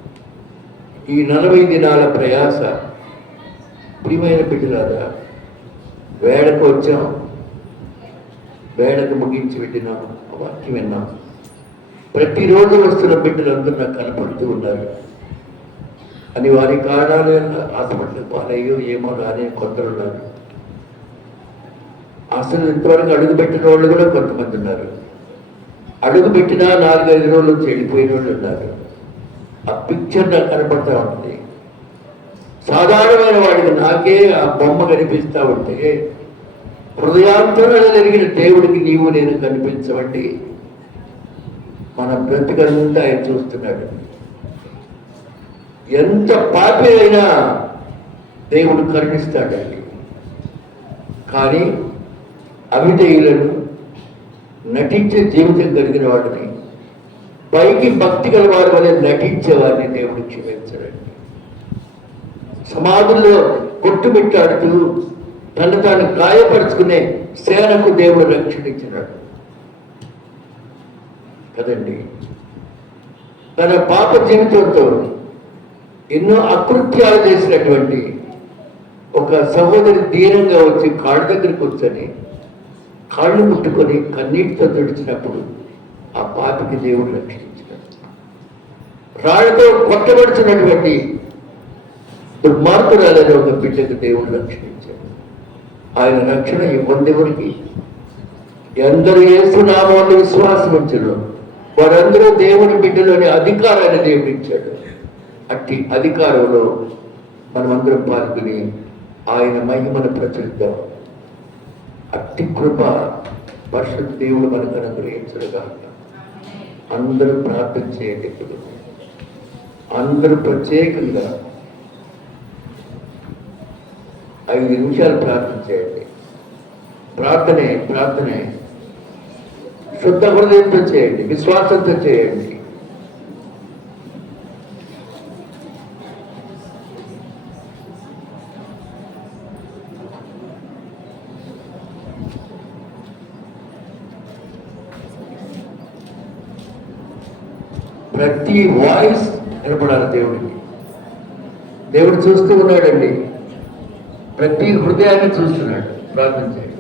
ఈ 40 దినాల ప్రయాస ప్రియమైన బిడ్డలారా, వేడకు వచ్చాం, వేడకు ముగించి పెట్టినాం, వాక్యం విన్నాం. ప్రతిరోజు వస్తున్న బిడ్డలందరూ నాకు కనపడుతూ ఉన్నారు. అని వారి కారణాలు హాస్పిటల్ పాలయ్యో ఏమో రాని కొందరు ఉన్నారు. అసలు ఇంతవరకు అడుగు పెట్టిన వాళ్ళు కూడా కొంతమంది ఉన్నారు. అడుగు పెట్టినా 4-5 రోజులు చెడిపోయిన వాళ్ళు ఉన్నారు. ఆ పిక్చర్ నాకు కనపడతా ఉంటుంది. సాధారణమైన వాడికి నాకే ఆ బొమ్మ కనిపిస్తూ ఉంటే హృదయాంతరంలో జరిగిన దేవుడికి నీవు నేను కనిపించవండి. మన బ్రతికంతా ఆయన చూస్తున్నాడు. ఎంత పాపి అయినా దేవుడు కరుణిస్తాడండి. కానీ అవిధేయులను, నటించే జీవితం కలిగిన వాడిని, పైకి భక్తి గల వారి వల్ల నటించే వారిని దేవుడు క్షమించడండి. సమాధుల్లో కొట్టుమిట్టాడుతూ తను తాను గాయపరుచుకునే సేనకు దేవుడు రక్షణ ఇచ్చినాడు కదండి. తన పాప జీవితంతో ఎన్నో అకృత్యాలు చేసినటువంటి ఒక సహోదరి దీనంగా వచ్చి కాళ్ళ దగ్గరికి వచ్చని కాళ్ళు ముట్టుకొని కన్నీటితో తుడిచినప్పుడు ఆ పాపికి దేవుడు రక్షించాడు. రాళ్లతో కొట్టబడుతున్నటువంటి దుర్మార్గురాలని ఒక బిడ్డకు దేవుడు రక్షించాడు. ఆయన రక్షణ పొందేవరికి ఎందరూ యేసునామములో విశ్వాసం ఉంచును వారందరూ దేవుని బిడ్డలోని అధికారాన్ని దేవుడు ఇచ్చాడు. అట్టి అధికారంలో మనమందరం పాల్గొని ఆయన మహిమను ప్రచురిద్దాం. అట్టి కృప పరిశుద్ధ దేవుడు మనకు అనుగ్రహించడుగా. అందరూ ప్రార్థన చేయండి. ఇప్పుడు అందరూ ప్రత్యేకంగా 5 నిమిషాలు ప్రార్థన చేయండి. ప్రార్థనే శుద్ధ హృదయంతో చేయండి, విశ్వాసంతో చేయండి. ప్రతి వాయిస్ వినపడాలి దేవుడికి. దేవుడు చూస్తూ ఉన్నాడండి, ప్రతి హృదయాన్ని చూస్తున్నాడు. ప్రార్థన చేయండి.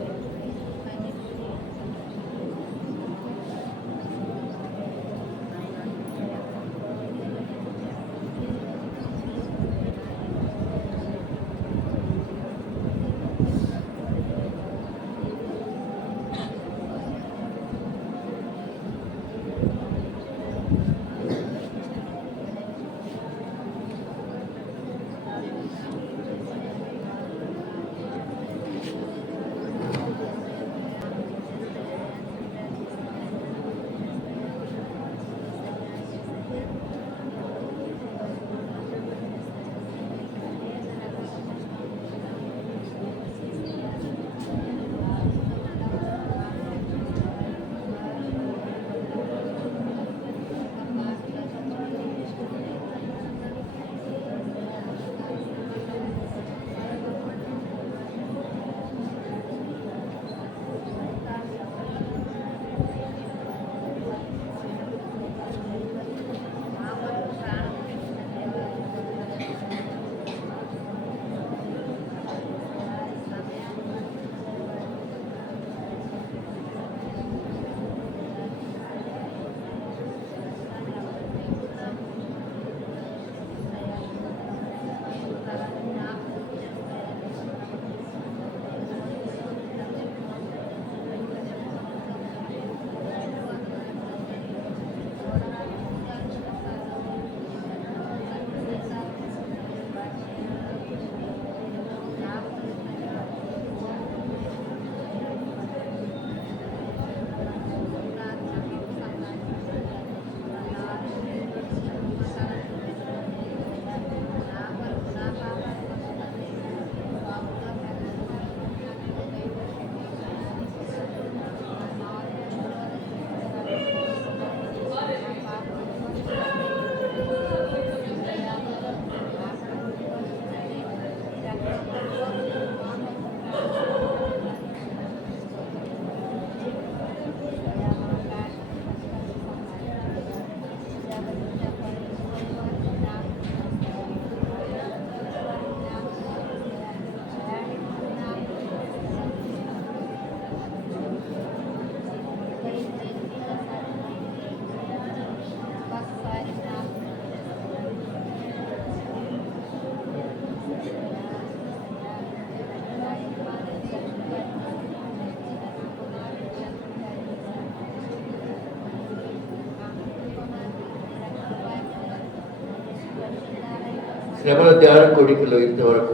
శ్రమల ధ్యాన కోడికలో ఇంతవరకు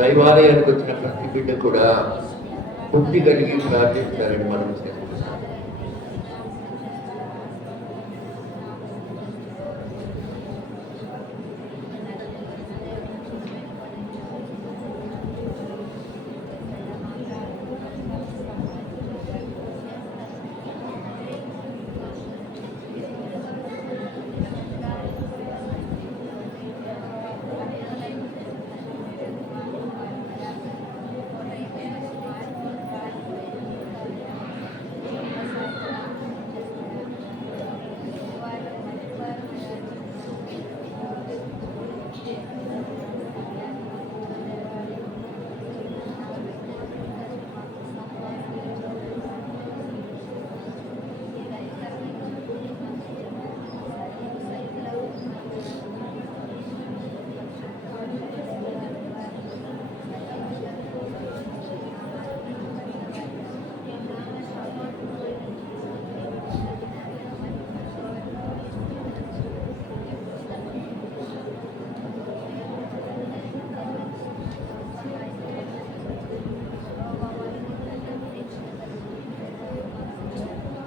దైవాలయానికి వచ్చిన ప్రతి బిడ్డ కూడా పుట్టి కలిగి ప్రార్థించాలని మనం చేస్తున్నాం.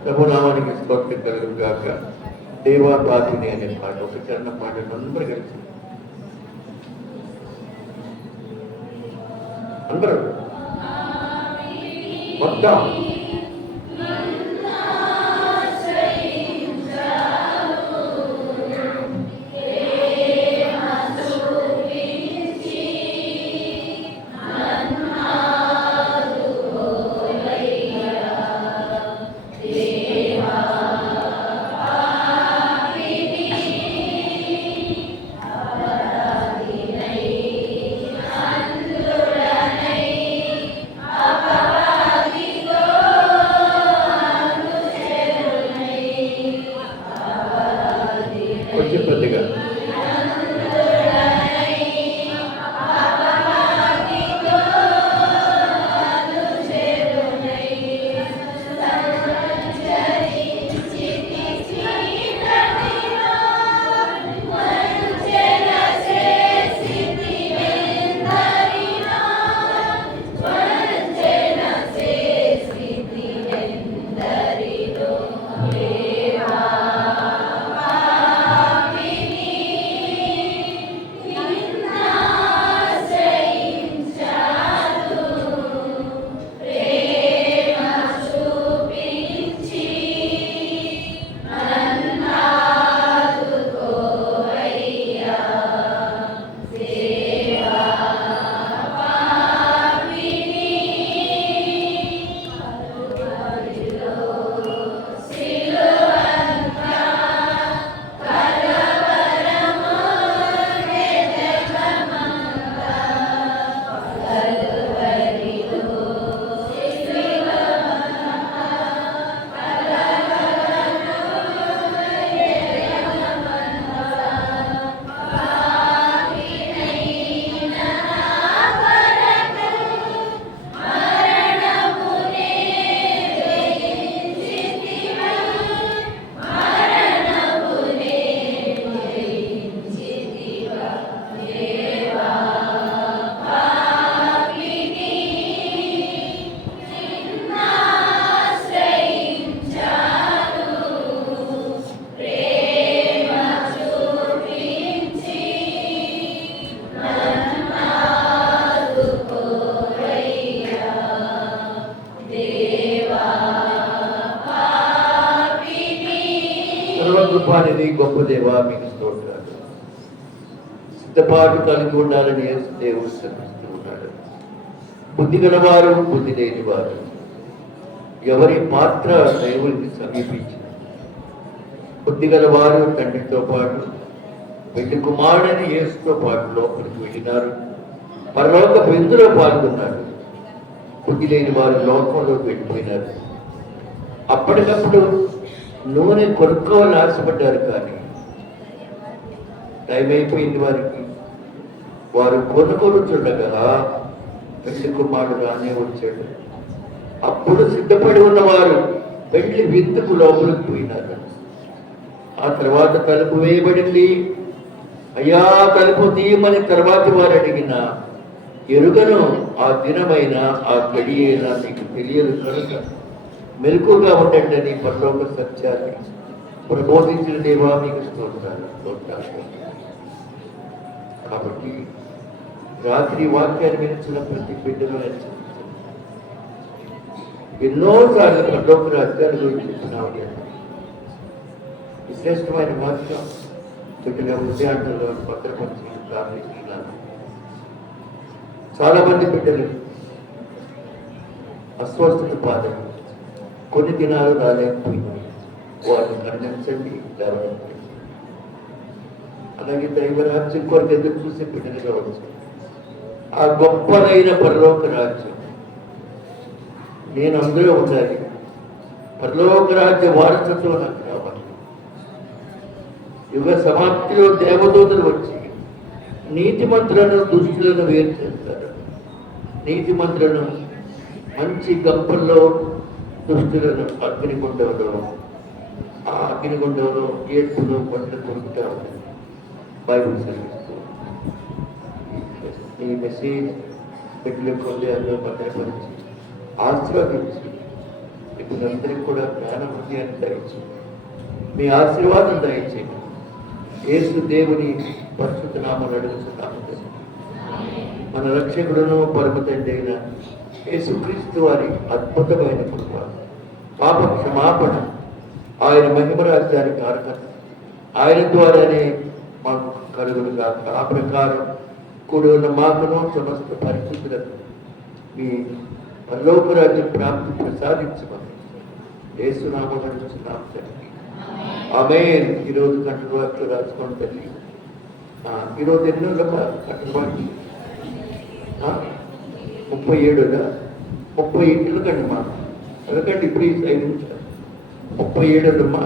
ప్రభునామానికి స్తోత్రం కలుగు గాక. దేవా పాపిని అనే పాట, ఒక చిన్న పాట అందరూ కలిసి అందరూ మొత్తం కొంచెం పెద్దగా సర్వకృపానిధి గొప్ప దేవా మీకు స్తోత్రాలు. సిద్ధపాటు కలిగి ఉండాలని దేవుడు శ్రమిస్తూ ఉన్నాడు. బుద్ధి గలవారు, బుద్ధి లేని వారు ఎవరి పాత్ర దేవుడిని సమీపించిన బుద్ధి గలవారు తండ్రితో పాటు పెళ్లి కుమారుడని యేసుతో పాటు లోపలికి వెళ్ళినారు, పరలోక విందులో పాల్గొన్నారు. బుద్ధి లేని వారు లోకంలోకి వెళ్ళిపోయినారు. అప్పటికప్పుడు నూనె కొనుక్కోవాలని ఆశపడ్డారు, కానీ టైం అయిపోయింది వారికి. వారు కొనుక్కొనుచుండగా పెళ్లి కుమారుడు రానే వచ్చాడు. అప్పుడు సిద్ధపడి ఉన్నవారు పెళ్లి విందుకు లోపలికి పోయినారు. ఆ తర్వాత తలుపు వేయబడింది. అయ్యా తలుపు తీయమని తర్వాత వారు అడిగిన ఎరుగను, ఆ దినమైన ఆ గడి అయినా నీకు తెలియదు కనుక మెలకుగా ఉండండి అని పరలోక సత్యాన్ని ప్రబోధించిన దేవా మీకు స్తోత్రాలు. కాబట్టి రాత్రి వాక్యాన్ని వినిచిన ప్రతి బిడ్డను ఎన్నోసార్లు పరలోక రాజ్యాల గురించి చెప్తున్నావు. విశ్రేష్టమైన వాక్యం బిడ్డల హృదయాంతంలో భద్రపరిచి ప్రార్థిస్తున్నాను. చాలా మంది బిడ్డలు అస్వస్థత బాధలు కొన్ని దినాలు రాలేకపోయినాయి. వారిని కరుణించండి, లేవనెత్తండి. అలాగే దైవరాజ్యం కొరకు ఎదురు చూసే బిడ్డలు కావచ్చు. ఆ గొప్పదైన పరలోక రాజ్యం నేను అందులో ఉండాలి. పరలోక రాజ్య వారసత్వం నాకు రావాలి. యుగ సమాప్తిలో దేవదూతలు వచ్చి నీతిమంతులను దుష్టులను వేరు చేస్తారు. నీతిమంతులను మంచి గంపల్లో, దుష్టులను అగ్నిగుండంలో, ఆ అగ్నిగుండంలో ఏర్పులు పంటలు కొడుకుతా ఉంటాయి. బైబుల్ చదివిస్తూ ఈ మెసేజ్ బిడ్డల హృదయాల్లో భద్రపరిచి ఆశీర్వదించి ఇప్పుడు అందరికీ కూడా జ్ఞాన హృదయాన్ని దయచేయండి, మీ ఆశీర్వాదం దయచేయండి. యేసు దేవుని పరిశుద్ధ నామములో అడుగుతున్నాము తండ్రి. మన రక్షకుడును పరమ తండ్రి అయిన యేసుక్రీస్తు వారి అద్భుతమైన కృప, పాప క్షమాపణ, ఆయన మహిమ రాజ్యానికి అర్హత ఆయన ద్వారానే మాకు కలుగును కాక. ఆ ప్రకారం కూడి ఉన్న మాకును సమస్త పరిస్థితులకు మీ పరలోక రాజ్యం ప్రాప్తి ప్రసాదించమని యేసునామములో అడుగుతున్నాము తండ్రి. ఆమేన్. ఈరోజు కంటి వాక్యం రాసుకోండి తల్లి. ఈరోజు ఎన్నో కంటి వాక్యం 37 38 కండి మా ఎందుకంటే ఇప్పుడు 5 నిమిషాలు 37 అమ్మా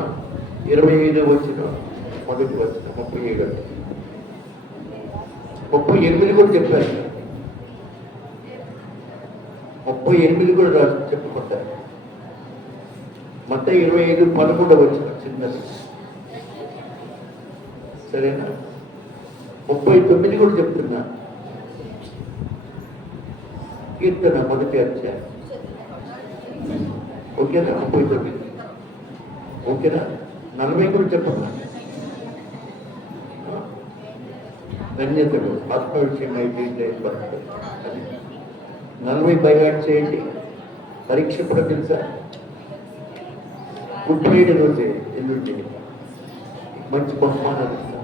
25 వచ్చిన మొదటి వచ్చిన 37 38 కూడా చెప్పారు. 38 కూడా రాసి చెప్పుకుంటారు. మొత్తం 25 11 వచ్చిన చిన్నది. సరేనా? 39 కూడా చెప్తున్నా. కీర్తన మొదటి అధ్యాయం. ఓకేనా? 39 ఓకేనా? 40 కూడా చెప్పండి. ధన్యతలు ఆత్మ విషయం అయితే 40 బైహాట్ చేయండి. పరీక్ష కూడా తెలుసా? గుడ్ ఫ్రైడే రోజే ఎల్లుండి మంచి బహుమానాలు ఇస్తాను.